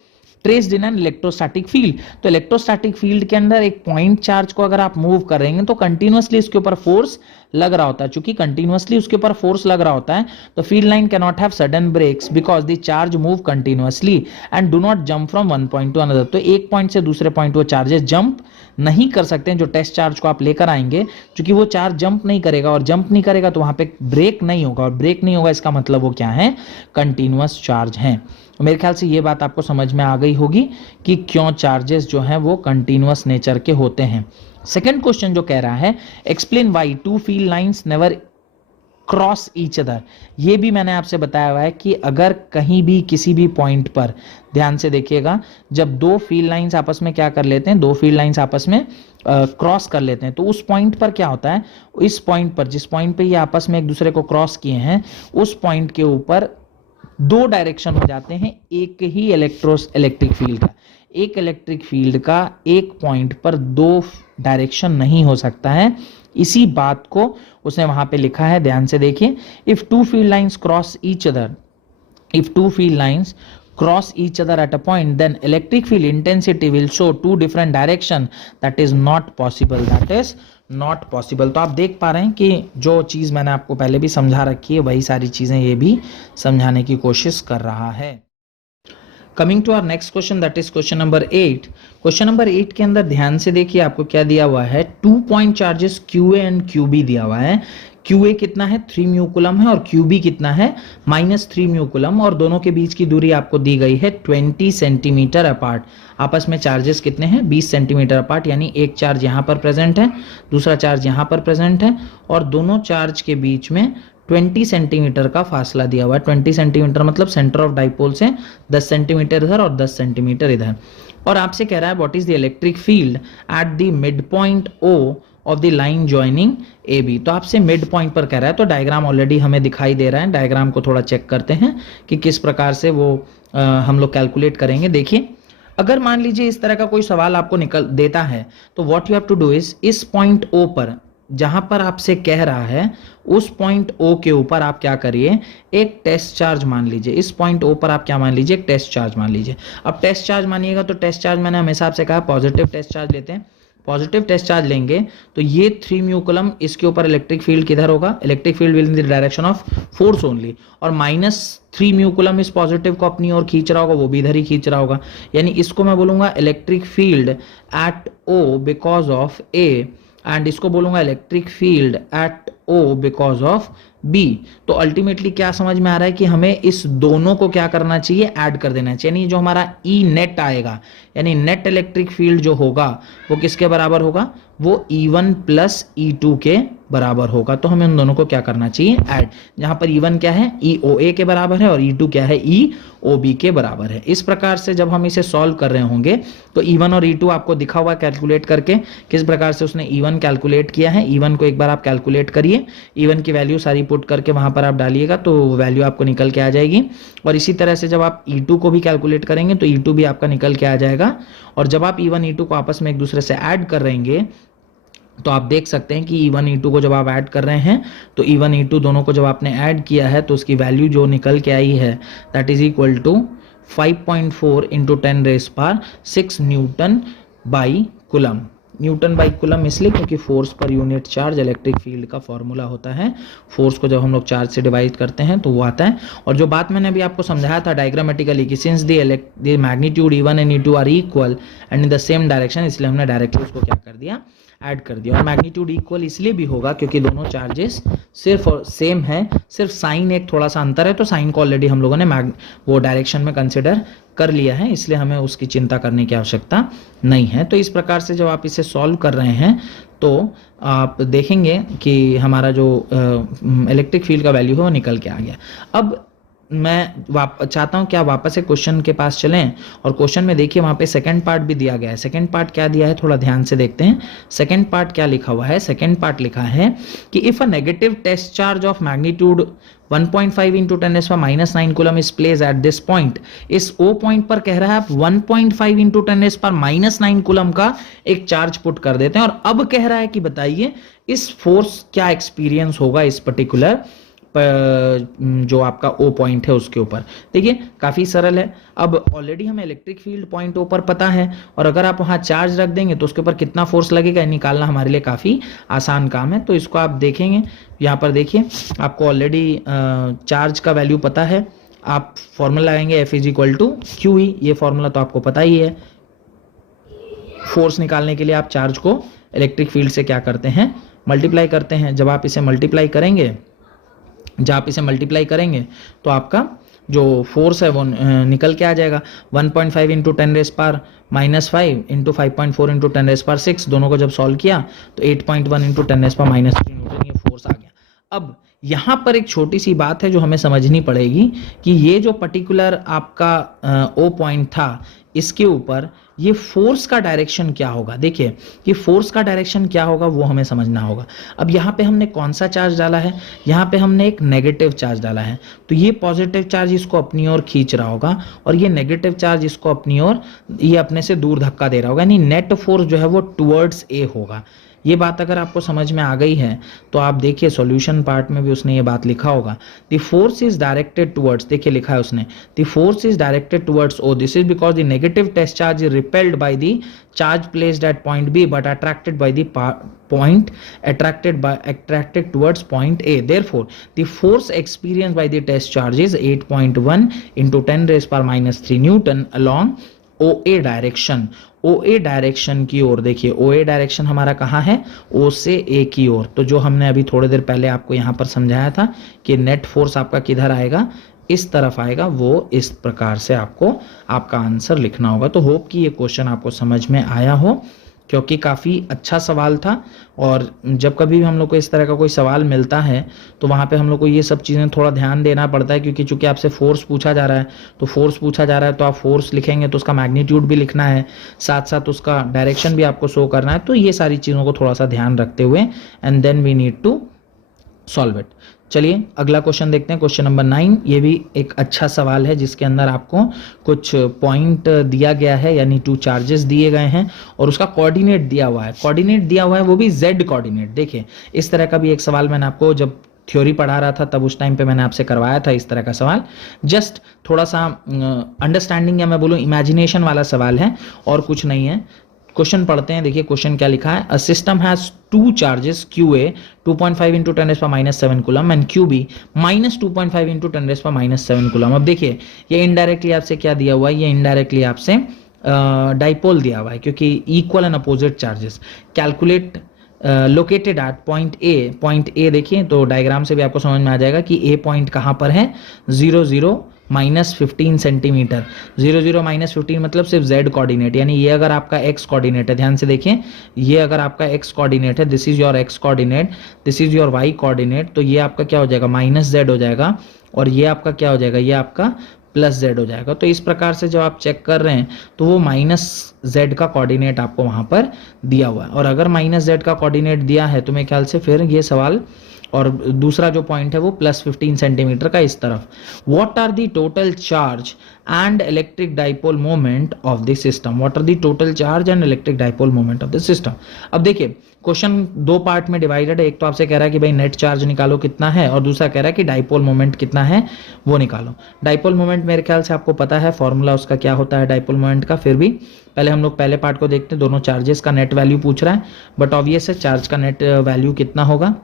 traced in an electrostatic field. तो इलेक्ट्रोस्टैटिक फील्ड के अंदर एक पॉइंट चार्ज को अगर आप मूव करेंगे तो कंटीन्यूअसली इसके ऊपर फोर्स लग रहा होता है। चूंकि कंटीन्यूअसली उसके ऊपर फोर्स लग रहा होता है तो field line can not have sudden breaks because the charge move continuously and do not jump from one point to another. तो एक पॉइंट से दूसरे पॉइंट वो चार्जेस जंप नहीं कर सकते हैं। जो टेस्ट चार्ज को आप लेकर आएंगे, क्योंकि वो चार्ज जंप नहीं करेगा, और जंप नहीं करेगा तो वहां पे ब्रेक नहीं होगा, और ब्रेक नहीं होगा इसका मतलब वो क्या है, कंटीन्यूअस चार्ज है। मेरे ख्याल से ये बात आपको समझ में आ गई होगी कि क्यों चार्जेस जो हैं वो कंटीन्यूअस नेचर के होते हैं। सेकंड क्वेश्चन जो कह रहा है explain why two field lines never cross each other. ये भी मैंने आपसे बताया हुआ है कि अगर कहीं भी किसी भी पॉइंट पर, ध्यान से देखिएगा, जब दो फील्ड लाइंस आपस में क्या कर लेते हैं, दो फील्ड लाइंस आपस में क्रॉस कर लेते हैं, तो उस पॉइंट पर क्या होता है, इस पॉइंट पर, जिस पॉइंट पे ये आपस में एक दूसरे को क्रॉस किए हैं, उस पॉइंट के ऊपर दो डायरेक्शन हो जाते हैं एक ही इलेक्ट्रिक फील्ड का। एक इलेक्ट्रिक फील्ड का एक पॉइंट पर दो डायरेक्शन नहीं हो सकता है। इसी बात को उसने वहां पे लिखा है, ध्यान से देखिए, if two field lines cross each other, if two field lines cross each other at a point, then electric field intensity will show two different direction. That is not possible. तो आप देख पा रहे हैं कि जो चीज मैंने आपको पहले भी समझा रखी है वही सारी चीजें ये भी समझाने की कोशिश कर रहा है। Coming to our next question, that is question number 8। Question number 8 के अंदर ध्यान से देखिए आपको क्या दिया हुआ है, 2 point charges QA and QB दिया हुआ है। QA कितना है, 3 म्यू कूलम है, और QB कितना है, -3 म्यू कूलम, और दोनों के बीच की दूरी आपको दी गई है 20 सेंटीमीटर अपार्ट। आपस में चार्जेस कितने हैं, 20 सेंटीमीटर अपार्ट, यानी एक चार्ज यहाँ पर प्रेजेंट है, दूसरा चार्ज यहाँ पर प्रेजेंट है, और दोनों चार्ज के बीच में 20 सेंटीमीटर का फासला दिया हुआ है। 20 सेंटीमीटर मतलब सेंटर ऑफ डाइपोल से 10 सेंटीमीटर इधर और 10 सेंटीमीटर इधर। और आपसे कह रहा है what is the electric field at the mid point O of the line joining A B. तो आपसे मिड पॉइंट पर कह रहा है, तो डायग्राम ऑलरेडी हमें दिखाई दे रहा है। डायग्राम को थोड़ा चेक करते हैं कि किस प्रकार से वो हम लोग कैलकुलेट करेंगे। देखिए, अगर मान लीजिए इस तरह का कोई सवाल आपको निकल देता है, तो what you have to do is, इस पॉइंट ओ पर जहां पर आपसे कह रहा है उस पॉइंट ओ के ऊपर आप क्या करिए, एक टेस्ट चार्ज मान लीजिए। इस पॉइंट ओ पर आप क्या मान लीजिए, एक टेस्ट चार्ज मान लीजिए। अब टेस्ट चार्ज मानिएगा तो टेस्ट चार्ज मैंने हमेशा आपसे कहा पॉजिटिव टेस्ट चार्ज लेते हैं। पॉजिटिव टेस्ट चार्ज लेंगे तो ये 3 म्यू कूलम, इसके ऊपर इलेक्ट्रिक फील्ड किधर होगा, electric field will in the direction of force only, और -3 म्यू कूलम इस पॉजिटिव को अपनी ओर खींच रहा होगा, वो भी इधर ही खींच रहा होगा। यानी इसको मैं बोलूंगा electric field at O because of A, and इसको बोलूंगा electric field at O because of B. तो अल्टीमेटली क्या समझ में आ रहा है कि हमें इस दोनों को क्या करना चाहिए, ऐड कर देना चाहिए। यानी जो हमारा ई नेट आएगा, यानी नेट इलेक्ट्रिक फील्ड जो होगा वो किसके बराबर होगा, वो E1 प्लस E2 के बराबर होगा। तो हमें उन दोनों को क्या करना चाहिए, ऐड। जहां पर E1 क्या है, EOA के बराबर है, और E2 क्या है, EOB के बराबर है। इस प्रकार से जब हम इसे सॉल्व कर रहे होंगे तो E1 और E2 आपको दिखा हुआ कैलकुलेट करके, किस प्रकार से उसने E1 कैलकुलेट किया है। E1 को एक बार आप कैलकुलेट करिए, E1 की वैल्यू सारी पुट करके वहां पर आप डालिएगा तो वैल्यू आपको निकल के आ जाएगी। और इसी तरह से जब आप E2 को भी कैलकुलेट करेंगे तो E2 भी आपका निकल के आ जाएगा। और जब आप E1 E2 को आपस में एक दूसरे से ऐड कर रहेंगे तो आप देख सकते हैं कि E1 E2 को जब आप ऐड कर रहे हैं तो E1 E2 दोनों को जब आपने ऐड किया है तो उसकी वैल्यू जो निकल के आई है that is equal to 5.4 into 10⁻6 newton by coulomb. Newton by coulomb इसलिए क्योंकि फोर्स पर यूनिट चार्ज इलेक्ट्रिक फील्ड का फॉर्मूला होता है। फोर्स को जब हम लोग चार्ज से डिवाइड करते हैं तो वो आता है। और जो बात मैंने अभी आपको समझाया था डायग्रामेटिकली कि since the magnitude E1 and E2 are equal and in the same direction, इसलिए हमने डायरेक्टली उसको क्या कर दिया, ऐड कर दिया। और मैग्नीट्यूड इक्वल इसलिए भी होगा क्योंकि दोनों चार्जेस सिर्फ और सेम है, सिर्फ साइन एक थोड़ा सा अंतर है। तो साइन को ऑलरेडी हम लोगों ने वो डायरेक्शन में कंसिडर कर लिया है, इसलिए हमें उसकी चिंता करने की आवश्यकता नहीं है। तो इस प्रकार से जब आप इसे सॉल्व कर रहे हैं तो आप देखेंगे कि हमारा जो इलेक्ट्रिक फील्ड का वैल्यू है वो निकल के आ गया। अब मैं चाहता हूं कि आप वापस से क्वेश्चन के पास चलें और क्वेश्चन में देखिए वहां पे सेकंड पार्ट भी दिया गया है। सेकंड पार्ट क्या दिया है, थोड़ा ध्यान से देखते हैं। सेकंड पार्ट क्या लिखा हुआ है, सेकंड पार्ट लिखा है कि if a negative test charge of magnitude 1.5 into 10⁻⁹ coulomb is place at this point. इस ओ पॉइंट पर कह रहा है आप 1.5 इंटू 10⁻⁹ कूलम का एक चार्ज पुट कर देते हैं। और अब कह रहा है कि बताइए इस फोर्स क्या एक्सपीरियंस होगा इस पर्टिकुलर जो आपका ओ पॉइंट है उसके ऊपर। देखिए काफी सरल है। अब ऑलरेडी हमें इलेक्ट्रिक फील्ड पॉइंट ओ पर पता है, और अगर आप वहां चार्ज रख देंगे तो उसके ऊपर कितना फोर्स लगेगा निकालना हमारे लिए काफी आसान काम है। तो इसको आप देखेंगे, यहाँ पर देखिए आपको ऑलरेडी चार्ज का वैल्यू पता है। आप फॉर्मूला लगाएंगे F is equal to QE, ये फॉर्मूला तो आपको पता ही है। फोर्स निकालने के लिए आप चार्ज को इलेक्ट्रिक फील्ड से क्या करते हैं, मल्टीप्लाई करते हैं। जब आप इसे मल्टीप्लाई करेंगे तो आपका जो फोर्स है वो निकल के आ जाएगा 1.5 इंटू 10⁻⁻5 इंटू 5.4 इंटू 10⁻6। दोनों को जब सॉल्व किया तो 8.1 इंटू 10⁻³ न्यूटन ये फोर्स आ गया। अब यहाँ पर एक छोटी सी बात है जो हमें समझनी पड़ेगी कि ये जो पर्टिकुलर आपका ओ पॉइंट था इसके ऊपर ये फोर्स का डायरेक्शन क्या होगा। देखिए कि फोर्स का डायरेक्शन क्या होगा वो हमें समझना होगा। अब यहाँ पे हमने कौन सा चार्ज डाला है, यहाँ पे हमने एक नेगेटिव चार्ज डाला है। तो ये पॉजिटिव चार्ज इसको अपनी ओर खींच रहा होगा और ये नेगेटिव चार्ज इसको अपनी ओर, ये अपने से दूर धक्का दे रहा होगा। यानी नेट फोर्स जो है वो टुवर्ड्स ए होगा। ये बात अगर आपको समझ में आ गई है तो आप देखिए सॉल्यूशन पार्ट में भी उसने ये बात लिखा होगा। The force is directed towards, देखिए लिखा है उसने, the force is directed towards O. This is because the negative test charge is repelled by the charge placed at point B but attracted by the point attracted towards point A. Therefore, the force experienced by the test charge is 8.1 into 10⁻³ Newton along OA direction. OA direction की ओर देखिए, OA direction हमारा कहाँ है, O से A की ओर। तो जो हमने अभी थोड़ी देर पहले आपको यहाँ पर समझाया था कि नेट फोर्स आपका किधर आएगा, इस तरफ आएगा, वो इस प्रकार से आपको आपका आंसर लिखना होगा। तो होप कि ये क्वेश्चन आपको समझ में आया हो। क्योंकि काफ़ी अच्छा सवाल था। और जब कभी भी हम लोग को इस तरह का कोई सवाल मिलता है तो वहाँ पे हम लोग को ये सब चीज़ें थोड़ा ध्यान देना पड़ता है, क्योंकि चूंकि आपसे फोर्स पूछा जा रहा है, तो फोर्स पूछा जा रहा है तो आप फोर्स लिखेंगे तो उसका मैग्नीट्यूड भी लिखना है, साथ साथ उसका डायरेक्शन भी आपको शो करना है। तो ये सारी चीज़ों को थोड़ा सा ध्यान रखते हुए and then we need to solve it. चलिए अगला क्वेश्चन देखते हैं, क्वेश्चन नंबर 9। ये भी एक अच्छा सवाल है जिसके अंदर आपको कुछ पॉइंट दिया गया है, यानी 2 चार्जेस दिए गए हैं और उसका कोऑर्डिनेट दिया हुआ है। कोऑर्डिनेट दिया हुआ है वो भी जेड कोऑर्डिनेट। देखिए इस तरह का भी एक सवाल मैंने आपको जब थ्योरी पढ़ा रहा था तब उस टाइम पे मैंने आपसे करवाया था इस तरह का सवाल। जस्ट थोड़ा सा अंडरस्टैंडिंग या मैं बोलूँ इमेजिनेशन वाला सवाल है और कुछ नहीं है। क्वेश्चन पढ़ते हैं। देखिए क्वेश्चन क्या लिखा है, a system has 2 charges QA 2.5 into 10⁻⁷ coulomb and QB -2.5 into 10⁻⁷ coulomb. अब देखिए ये इनडायरेक्टली आपसे क्या दिया हुआ है, ये इनडायरेक्टली आपसे डाइपोल दिया हुआ है, क्योंकि equal and opposite charges. Calculate located at point A देखिए तो डायग्राम से भी आपको समझ में आ जाएगा कि ए पॉइंट कहाँ पर है, 0 0 -15 सेंटीमीटर। 0 0 -15 मतलब सिर्फ जेड कोऑर्डिनेट, यानी ये अगर आपका एक्स कोऑर्डिनेट है, ध्यान से देखें, ये अगर आपका एक्स कोऑर्डिनेट है, this is your X coordinate, this is your Y coordinate, तो ये आपका क्या हो जाएगा, -z हो जाएगा, और ये आपका क्या हो जाएगा, ये आपका +z हो जाएगा। तो इस प्रकार से जब आप चेक कर रहे हैं तो वो -z का कोऑर्डिनेट आपको वहां पर दिया हुआ है, और अगर -z का कोऑर्डिनेट दिया है तो मेरे ख्याल से फिर ये सवाल, और दूसरा जो पॉइंट है वो +15 सेंटीमीटर का इस तरफ। What are the total charge and electric dipole moment of the system, what are the total charge and electric dipole moment of the system. अब देखिए क्वेश्चन 2 पार्ट में डिवाइडेड है, एक तो आपसे कह रहा है कि भाई नेट चार्ज निकालो कितना है, और दूसरा कह रहा है कि डाइपोल मोमेंट कितना है वो निकालो। डाइपोल मोमेंट मेरे ख्याल से आपको पता है फॉर्मूला उसका क्या होता है डाइपोल मोमेंट का, फिर भी पहले हम लोग पहले पार्ट को देखते हैं। दोनों चार्जेस का नेट वैल्यू पूछ रहा है, बट ऑब्वियस है चार्ज का नेट वैल्यू कितना होगा,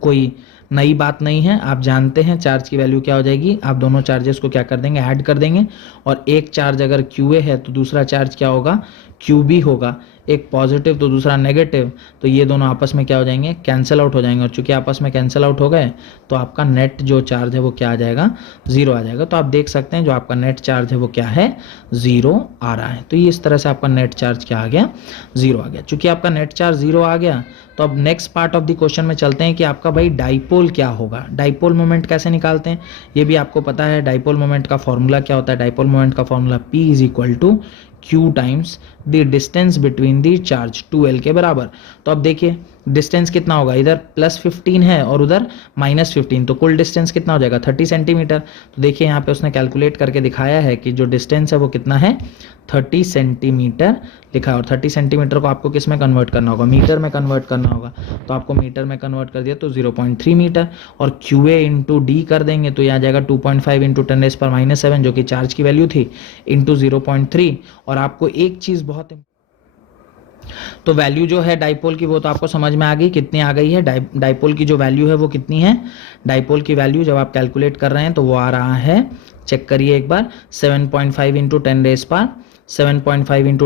कोई नई बात नहीं है, आप जानते हैं चार्ज की वैल्यू क्या हो जाएगी। आप दोनों चार्जेस को क्या कर देंगे, ऐड कर देंगे, और एक चार्ज अगर QA है तो दूसरा चार्ज क्या होगा, QB होगा। एक पॉजिटिव तो दूसरा नेगेटिव, तो ये दोनों आपस में क्या हो जाएंगे, कैंसिल आउट हो जाएंगे, और चूंकि आपस में कैंसिल आउट हो गए तो आपका नेट जो चार्ज है वो क्या आ जाएगा, 0 आ जाएगा। तो आप देख सकते हैं जो आपका नेट चार्ज है वो क्या है, 0 आ रहा है। तो ये इस तरह से आपका नेट चार्ज क्या आ गया, 0 आ गया। चूंकि आपका नेट चार्ज 0 आ गया तो अब next part of the question में चलते हैं कि आपका भाई डाइपोल क्या होगा, डाइपोल मोमेंट कैसे निकालते हैं ये भी आपको पता है। डाइपोल मोमेंट का फॉर्मूला क्या होता है, डाइपोल मोमेंट का formula P = Q times the distance between the charge 2L के बराबर। तो अब देखिए डिस्टेंस कितना होगा, इधर +15 है और उधर -15, तो कुल डिस्टेंस कितना हो जाएगा, 30 सेंटीमीटर। तो देखिए यहाँ पे उसने कैलकुलेट करके दिखाया है कि जो डिस्टेंस है वो कितना है, 30 सेंटीमीटर लिखा है, और 30 सेंटीमीटर को आपको किस में कन्वर्ट करना होगा, मीटर में कन्वर्ट करना होगा। तो आपको मीटर में कन्वर्ट कर दिया तो 0.3 मीटर, और QA × D कर देंगे तो यहाँ आ जाएगा 2.5 × 10⁻⁷ जो कि चार्ज की वैल्यू थी, × 0.3। और आपको एक चीज़ बहुत, तो वैल्यू जो है डाइपोल की वो तो आपको समझ में आ गई, कितनी आ गई है, डाइपोल की जो वैल्यू है वो कितनी है, डाइपोल की वैल्यू जब आप कैलकुलेट कर रहे हैं तो वो आ रहा है, चेक करिए एक बार, 7.5 ×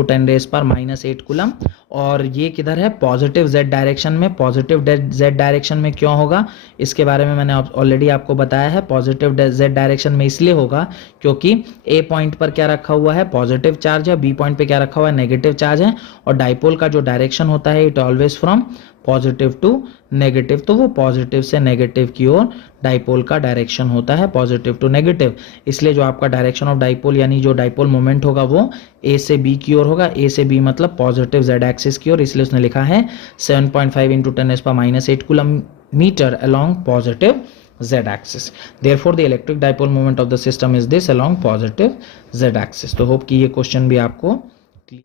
10⁻⁸ कूलम। और ये किधर है, पॉजिटिव z डायरेक्शन में। पॉजिटिव z डायरेक्शन में क्यों होगा, इसके बारे में मैंने ऑलरेडी आपको बताया है। पॉजिटिव z डायरेक्शन में इसलिए होगा क्योंकि A पॉइंट पर क्या रखा हुआ है, पॉजिटिव चार्ज है, B पॉइंट पे क्या रखा हुआ है, नेगेटिव चार्ज है, और डाइपोल का जो डायरेक्शन होता है it always from positive to negative, तो वो पॉजिटिव से नेगेटिव की ओर डाइपोल का डायरेक्शन होता है, पॉजिटिव टू नेगेटिव। इसलिए जो आपका डायरेक्शन ऑफ डाइपोल यानी जो डाइपोल मोमेंट होगा वो A से B की ओर होगा। A से B मतलब पॉजिटिव z एक्सिस की ओर, इसलिए उसने लिखा है 7.5 × 10⁻⁸ coulomb metre along positive z axis. Therefore, the electric dipole moment of the system is this along positive z axis. तो होप कि ये क्वेश्चन भी आपको,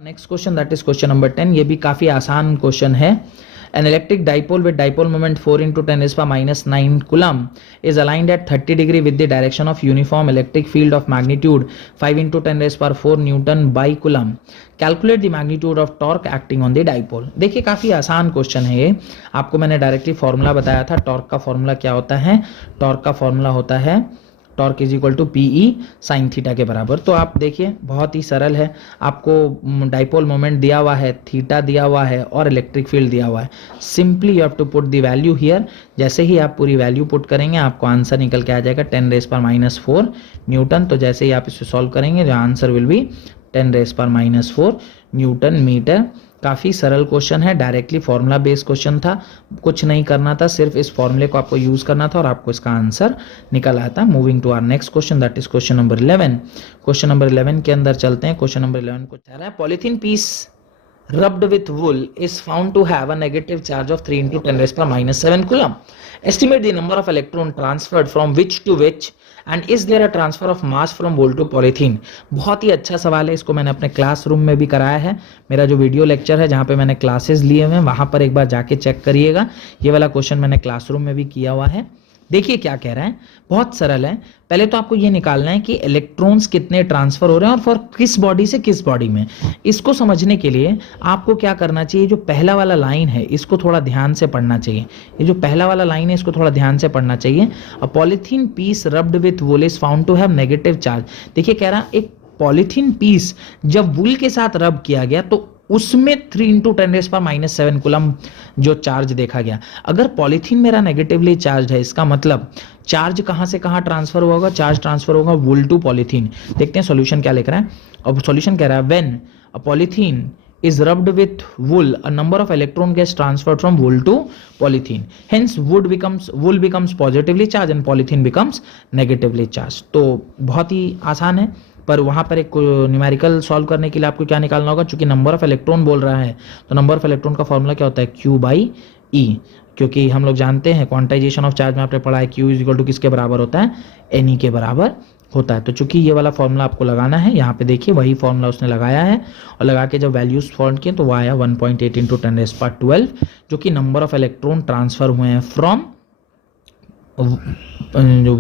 next question that is question number 10। ये भी काफी आसान क्वेश्चन है। An electric dipole with dipole moment 4 × 10⁻⁹ coulomb is aligned at 30 degree with the direction of uniform electric field of magnitude 5 × 10⁴ Newton by coulomb. Calculate the magnitude of torque acting on the dipole. देखिए काफ़ी आसान question है ये, आपको मैंने directly formula बताया था। Torque का फॉर्मूला क्या होता है, टॉर्क का फॉर्मूला होता है टॉर्क = PE sin थीटा के बराबर। तो आप देखिए बहुत ही सरल है, आपको डाइपोल मोमेंट दिया हुआ है, थीटा दिया हुआ है और इलेक्ट्रिक फील्ड दिया हुआ है। Simply you have to put the value here. जैसे ही आप पूरी वैल्यू पुट करेंगे आपको आंसर निकल के आ जाएगा 10⁻⁴ न्यूटन। तो जैसे ही आप इसे सॉल्व करेंगे जो answer will be 10⁻⁴ newton metre काफ़ी सरल क्वेश्चन है, डायरेक्टली फॉर्मूला बेस्ड क्वेश्चन था, कुछ नहीं करना था, सिर्फ इस फॉर्मूले को आपको यूज करना था और आपको इसका आंसर निकल आया था। Moving to our next question, that is question number 11। Question number 11 के अंदर चलते हैं। क्वेश्चन नंबर 11 को कह रहा है polythene piece rubbed with wool is found to have a negative charge of 3 into 10 raised power minus 7 coulomb. Estimate the number of electron transferred from which to which and is there a transfer of mass from wool to polythene. बहुत ही अच्छा सवाल है, इसको मैंने अपने classroom में भी कराया है। मेरा जो वीडियो लेक्चर है जहाँ पे मैंने क्लासेस लिए हुए हैं वहाँ पर एक बार जाके चेक करिएगा। ये वाला क्वेश्चन मैंने क्लासरूम में भी किया हुआ है। देखिए क्या कह रहा है, बहुत सरल है। पहले तो आपको ये निकालना है कि इलेक्ट्रॉन्स कितने ट्रांसफर हो रहे हैं और फॉर किस बॉडी से किस बॉडी में। इसको समझने के लिए आपको क्या करना चाहिए, जो पहला वाला लाइन है इसको थोड़ा ध्यान से पढ़ना चाहिए। ये जो पहला वाला लाइन है इसको थोड़ा ध्यान से पढ़ना चाहिए। A polythene piece rubbed with wool is found to have negative charge. देखिए कह रहा एक पॉलीथीन पीस जब वूल के साथ रब किया गया तो उसमें 3 into 10 raised power minus 7 coulomb जो चार्ज देखा गया। अगर पॉलीथीन मेरा नेगेटिवली चार्ज है, इसका मतलब चार्ज कहां से कहां ट्रांसफर होगा, चार्ज ट्रांसफर होगा वूल टू पॉलीथीन। देखते हैं सॉल्यूशन क्या लिख रहा है। अब सॉल्यूशन कह रहा है when a polythene is rubbed with wool, a number of electron gets transferred from wool to polythene. Hence wool becomes positively charged and polythene becomes negatively charged. तो बहुत ही आसान है, पर वहाँ पर एक न्यूमेरिकल सॉल्व करने के लिए आपको क्या निकालना होगा, चूंकि नंबर ऑफ इलेक्ट्रॉन बोल रहा है तो नंबर ऑफ इलेक्ट्रॉन का फॉर्मूला क्या होता है, Q बाई E। क्योंकि हम लोग जानते हैं क्वांटाइजेशन ऑफ चार्ज में आपने पढ़ा है Q इज इक्वल टू किसके बराबर होता है, Ne के बराबर होता है। तो चूंकि ये वाला फॉर्मूला आपको लगाना है, यहाँ पे देखिए वही फॉर्मूला उसने लगाया है और लगा के जब वैल्यूज फाइंड किए तो वो आया 1.8 इंटू 10 रेज़ पावर 12, जो कि नंबर ऑफ इलेक्ट्रॉन ट्रांसफर हुए हैं फ्रॉम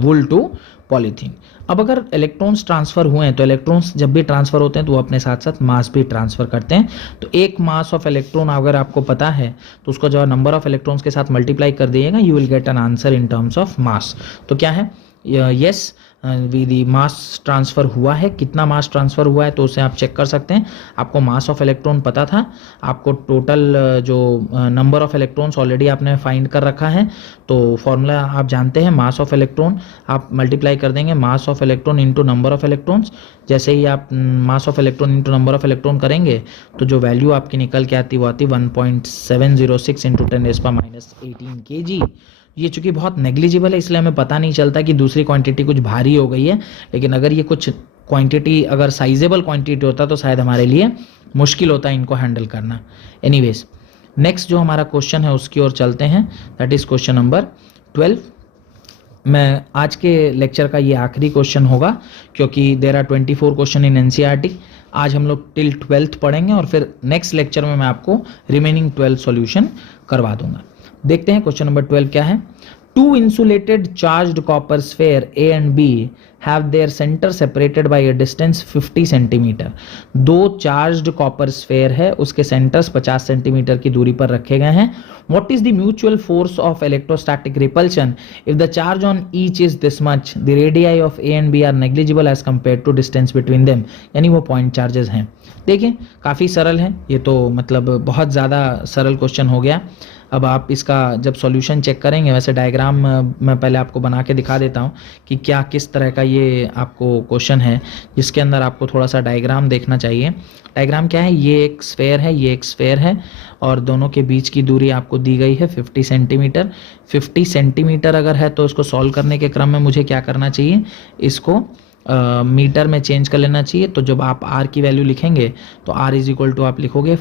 वूल टू पॉलीथीन। अब अगर इलेक्ट्रॉन्स ट्रांसफर हुए हैं तो इलेक्ट्रॉन्स जब भी ट्रांसफर होते हैं तो वो अपने साथ साथ मास भी ट्रांसफर करते हैं। तो एक मास ऑफ इलेक्ट्रॉन अगर आपको पता है तो उसको जब नंबर ऑफ इलेक्ट्रॉन्स के साथ मल्टीप्लाई कर दिएगा, you will get an answer in terms of mass. तो क्या है, यस दी मास ट्रांसफर हुआ है। कितना मास ट्रांसफर हुआ है तो उसे आप चेक कर सकते हैं। आपको मास ऑफ इलेक्ट्रॉन पता था, आपको टोटल जो नंबर ऑफ इलेक्ट्रॉन्स ऑलरेडी आपने फाइंड कर रखा है, तो फॉर्मूला आप जानते हैं। मास ऑफ इलेक्ट्रॉन आप मल्टीप्लाई कर देंगे mass of electron into number of electrons. जैसे ही आप mass of electron into number of electron करेंगे तो जो वैल्यू आपकी निकल के आती वो आती 1.706 into 10 raise power minus 18 kg। ये चूंकि बहुत नेग्लिजिबल है इसलिए हमें पता नहीं चलता कि दूसरी क्वांटिटी कुछ भारी हो गई है, लेकिन अगर ये कुछ क्वांटिटी अगर साइजेबल क्वांटिटी होता तो शायद हमारे लिए मुश्किल होता इनको हैंडल करना। एनीवेज नेक्स्ट जो हमारा क्वेश्चन है उसकी ओर चलते हैं, दैट इज क्वेश्चन नंबर 12। मैं आज के लेक्चर का ये आखिरी क्वेश्चन होगा क्योंकि there are 24 question in NCERT. आज हम लोग टिल 12th पढ़ेंगे और फिर नेक्स्ट लेक्चर में मैं आपको रिमेनिंग 12 सॉल्यूशन करवा दूंगा। देखते हैं क्वेश्चन नंबर 12 क्या है। Two insulated charged copper sphere A and B have their center separated by a distance 50 centimetre. दो चार्ज्ड कॉपर स्फेयर है, उसके सेंटर्स 50 सेंटीमीटर की दूरी पर रखे गए हैं। What is the mutual force of electrostatic repulsion if the charge on each is this much? The radii of A and B are negligible as compared to distance between them। यानी वो point charges हैं। देखिए काफ़ी सरल है ये तो, मतलब बहुत ज़्यादा सरल क्वेश्चन हो गया। अब आप इसका जब सॉल्यूशन चेक करेंगे, वैसे डायग्राम मैं पहले आपको बना के दिखा देता हूँ कि क्या किस तरह का ये आपको क्वेश्चन है, जिसके अंदर आपको थोड़ा सा डायग्राम देखना चाहिए। डायग्राम क्या है, ये एक स्फेयर है, ये एक स्फेयर है और दोनों के बीच की दूरी आपको दी गई है 50 सेंटीमीटर। 50 सेंटीमीटर अगर है तो इसको सॉल्व करने के क्रम में मुझे क्या करना चाहिए, इसको मीटर में चेंज कर लेना चाहिए। तो जब आप R की वैल्यू लिखेंगे तो R इज इक्वल टू आप लिखोगे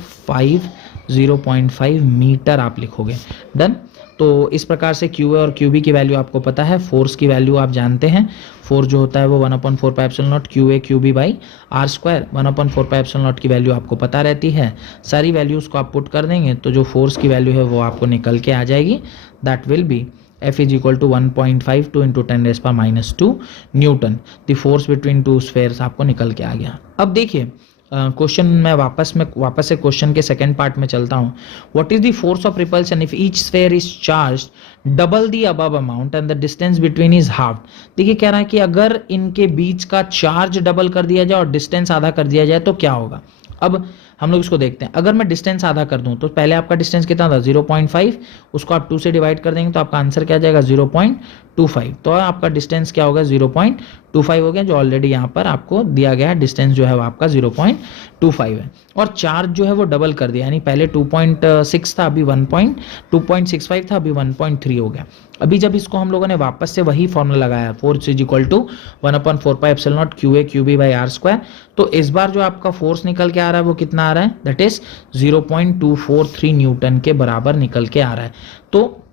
0.5 मीटर आप लिखोगे। डन। तो इस प्रकार से QA और QB की वैल्यू आपको पता है, फोर्स की वैल्यू आप जानते हैं। फोर्स जो होता है वो 1/4 pi epsilon not QA QB by R square. 1/4 pi epsilon not की वैल्यू आपको पता रहती है। सारी वैल्यूज को आप पुट कर देंगे तो जो फोर्स की वैल्यू है वो आपको निकल के आ जाएगी। That will be F is equal to 1.52 into 10 raise power minus 2 newton. The force between two spheres आपको निकल के आ गया। अब देखिए क्वेश्चन मैं वापस से क्वेश्चन के सेकंड पार्ट में चलता हूँ। What is the force of repulsion if each sphere is charged double the above amount and the distance between is half. देखिए कह रहा है कि अगर इनके बीच का चार्ज डबल कर दिया जाए और डिस्टेंस आधा कर दिया जाए तो क्या होगा। अब हम लोग इसको देखते हैं। अगर मैं डिस्टेंस आधा कर दूं तो पहले आपका डिस्टेंस कितना था 0.5, उसको आप 2 से डिवाइड कर देंगे तो आपका आंसर क्या आ जाएगा 0.25। तो आपका डिस्टेंस क्या होगा 0.25 हो गया, जो ऑलरेडी यहाँ पर आपको दिया गया है। डिस्टेंस जो है वो आपका 0.25 है। और चार्ज जो है वो डबल कर दिया, यानी पहले 2.6 था, अभी 2.65 था, अभी 1.3 हो गया। अभी जब इसको हम लोगों ने वापस से वही फॉर्मूला लगाया, force is equal to 1/4πε0 QA/QB/r², तो इस बार जो आपका फोर्स निकल के आ रहा है वो कितना आ रहा है, दैट इज 0.243 न्यूटन के बराबर निकल के आ रहा है। तो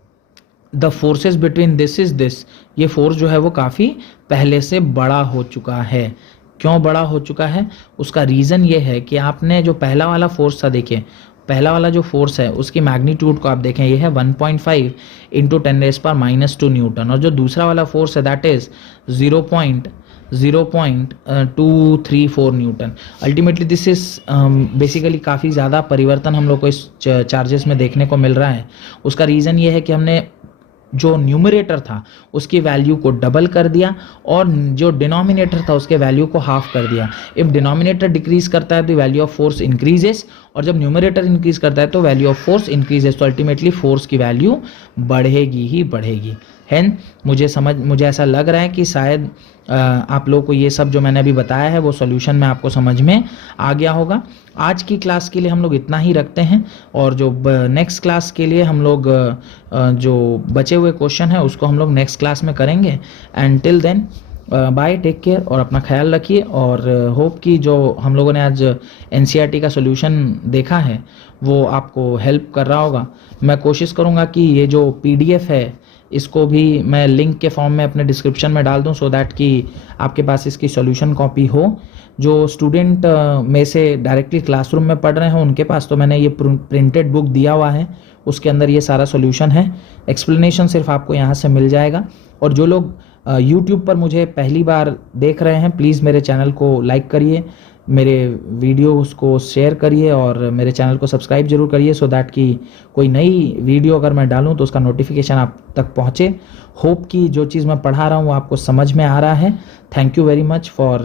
the forces between this is this, ये फोर्स जो है वो काफ़ी पहले से बड़ा हो चुका है। क्यों बड़ा हो चुका है, उसका रीज़न ये है कि आपने जो पहला वाला फोर्स था, देखिए पहला वाला जो फोर्स है उसकी मैग्नीट्यूड को आप देखें, ये है 1.5 × 10⁻² न्यूटन, और जो दूसरा वाला फोर्स है that is 0.234 Newton. Ultimately this is basically काफ़ी ज़्यादा परिवर्तन हम लोग को इस चार्जेस में देखने को मिल रहा है। उसका रीज़न ये है कि हमने जो न्यूमरेटर था उसकी वैल्यू को डबल कर दिया और जो डिनोमिनेटर था उसके वैल्यू को हाफ कर दिया। इफ डिनोमिनेटर डिक्रीज करता है तो वैल्यू ऑफ फोर्स इंक्रीजेस, और जब न्यूमरेटर इंक्रीज करता है तो वैल्यू ऑफ फोर्स इंक्रीजेस। तो अल्टीमेटली फोर्स की वैल्यू बढ़ेगी ही बढ़ेगी। मुझे ऐसा लग रहा है कि शायद आप लोगों को ये सब जो मैंने अभी बताया है वो सॉल्यूशन में आपको समझ में आ गया होगा। आज की क्लास के लिए हम लोग इतना ही रखते हैं, और जो नेक्स्ट क्लास के लिए हम लोग जो बचे हुए क्वेश्चन है उसको हम लोग नेक्स्ट क्लास में करेंगे। And till then bye, take care और अपना ख्याल रखिए। और होप कि जो हम लोगों ने आज एनसीईआरटी का सॉल्यूशन देखा है वो आपको हेल्प कर रहा होगा। मैं कोशिश करूँगा कि ये जो पीडीएफ है इसको भी मैं लिंक के फॉर्म में अपने डिस्क्रिप्शन में डाल दूं, सो दैट कि आपके पास इसकी सॉल्यूशन कॉपी हो। जो स्टूडेंट में से डायरेक्टली क्लासरूम में पढ़ रहे हैं उनके पास तो मैंने ये प्रिंटेड बुक दिया हुआ है, उसके अंदर ये सारा सॉल्यूशन है। एक्सप्लेनेशन सिर्फ आपको यहाँ से मिल जाएगा। और जो लोग यूट्यूब पर मुझे पहली बार देख रहे हैं, प्लीज़ मेरे चैनल को लाइक करिए, मेरे वीडियोस को शेयर करिए और मेरे चैनल को सब्सक्राइब जरूर करिए, सो दैट कि कोई नई वीडियो अगर मैं डालूं तो उसका नोटिफिकेशन आप तक पहुंचे। होप कि जो चीज़ मैं पढ़ा रहा हूं वो आपको समझ में आ रहा है। Thank you very much for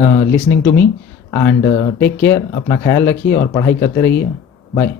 listening to me and take care. अपना ख्याल रखिए और पढ़ाई करते रहिए। बाय।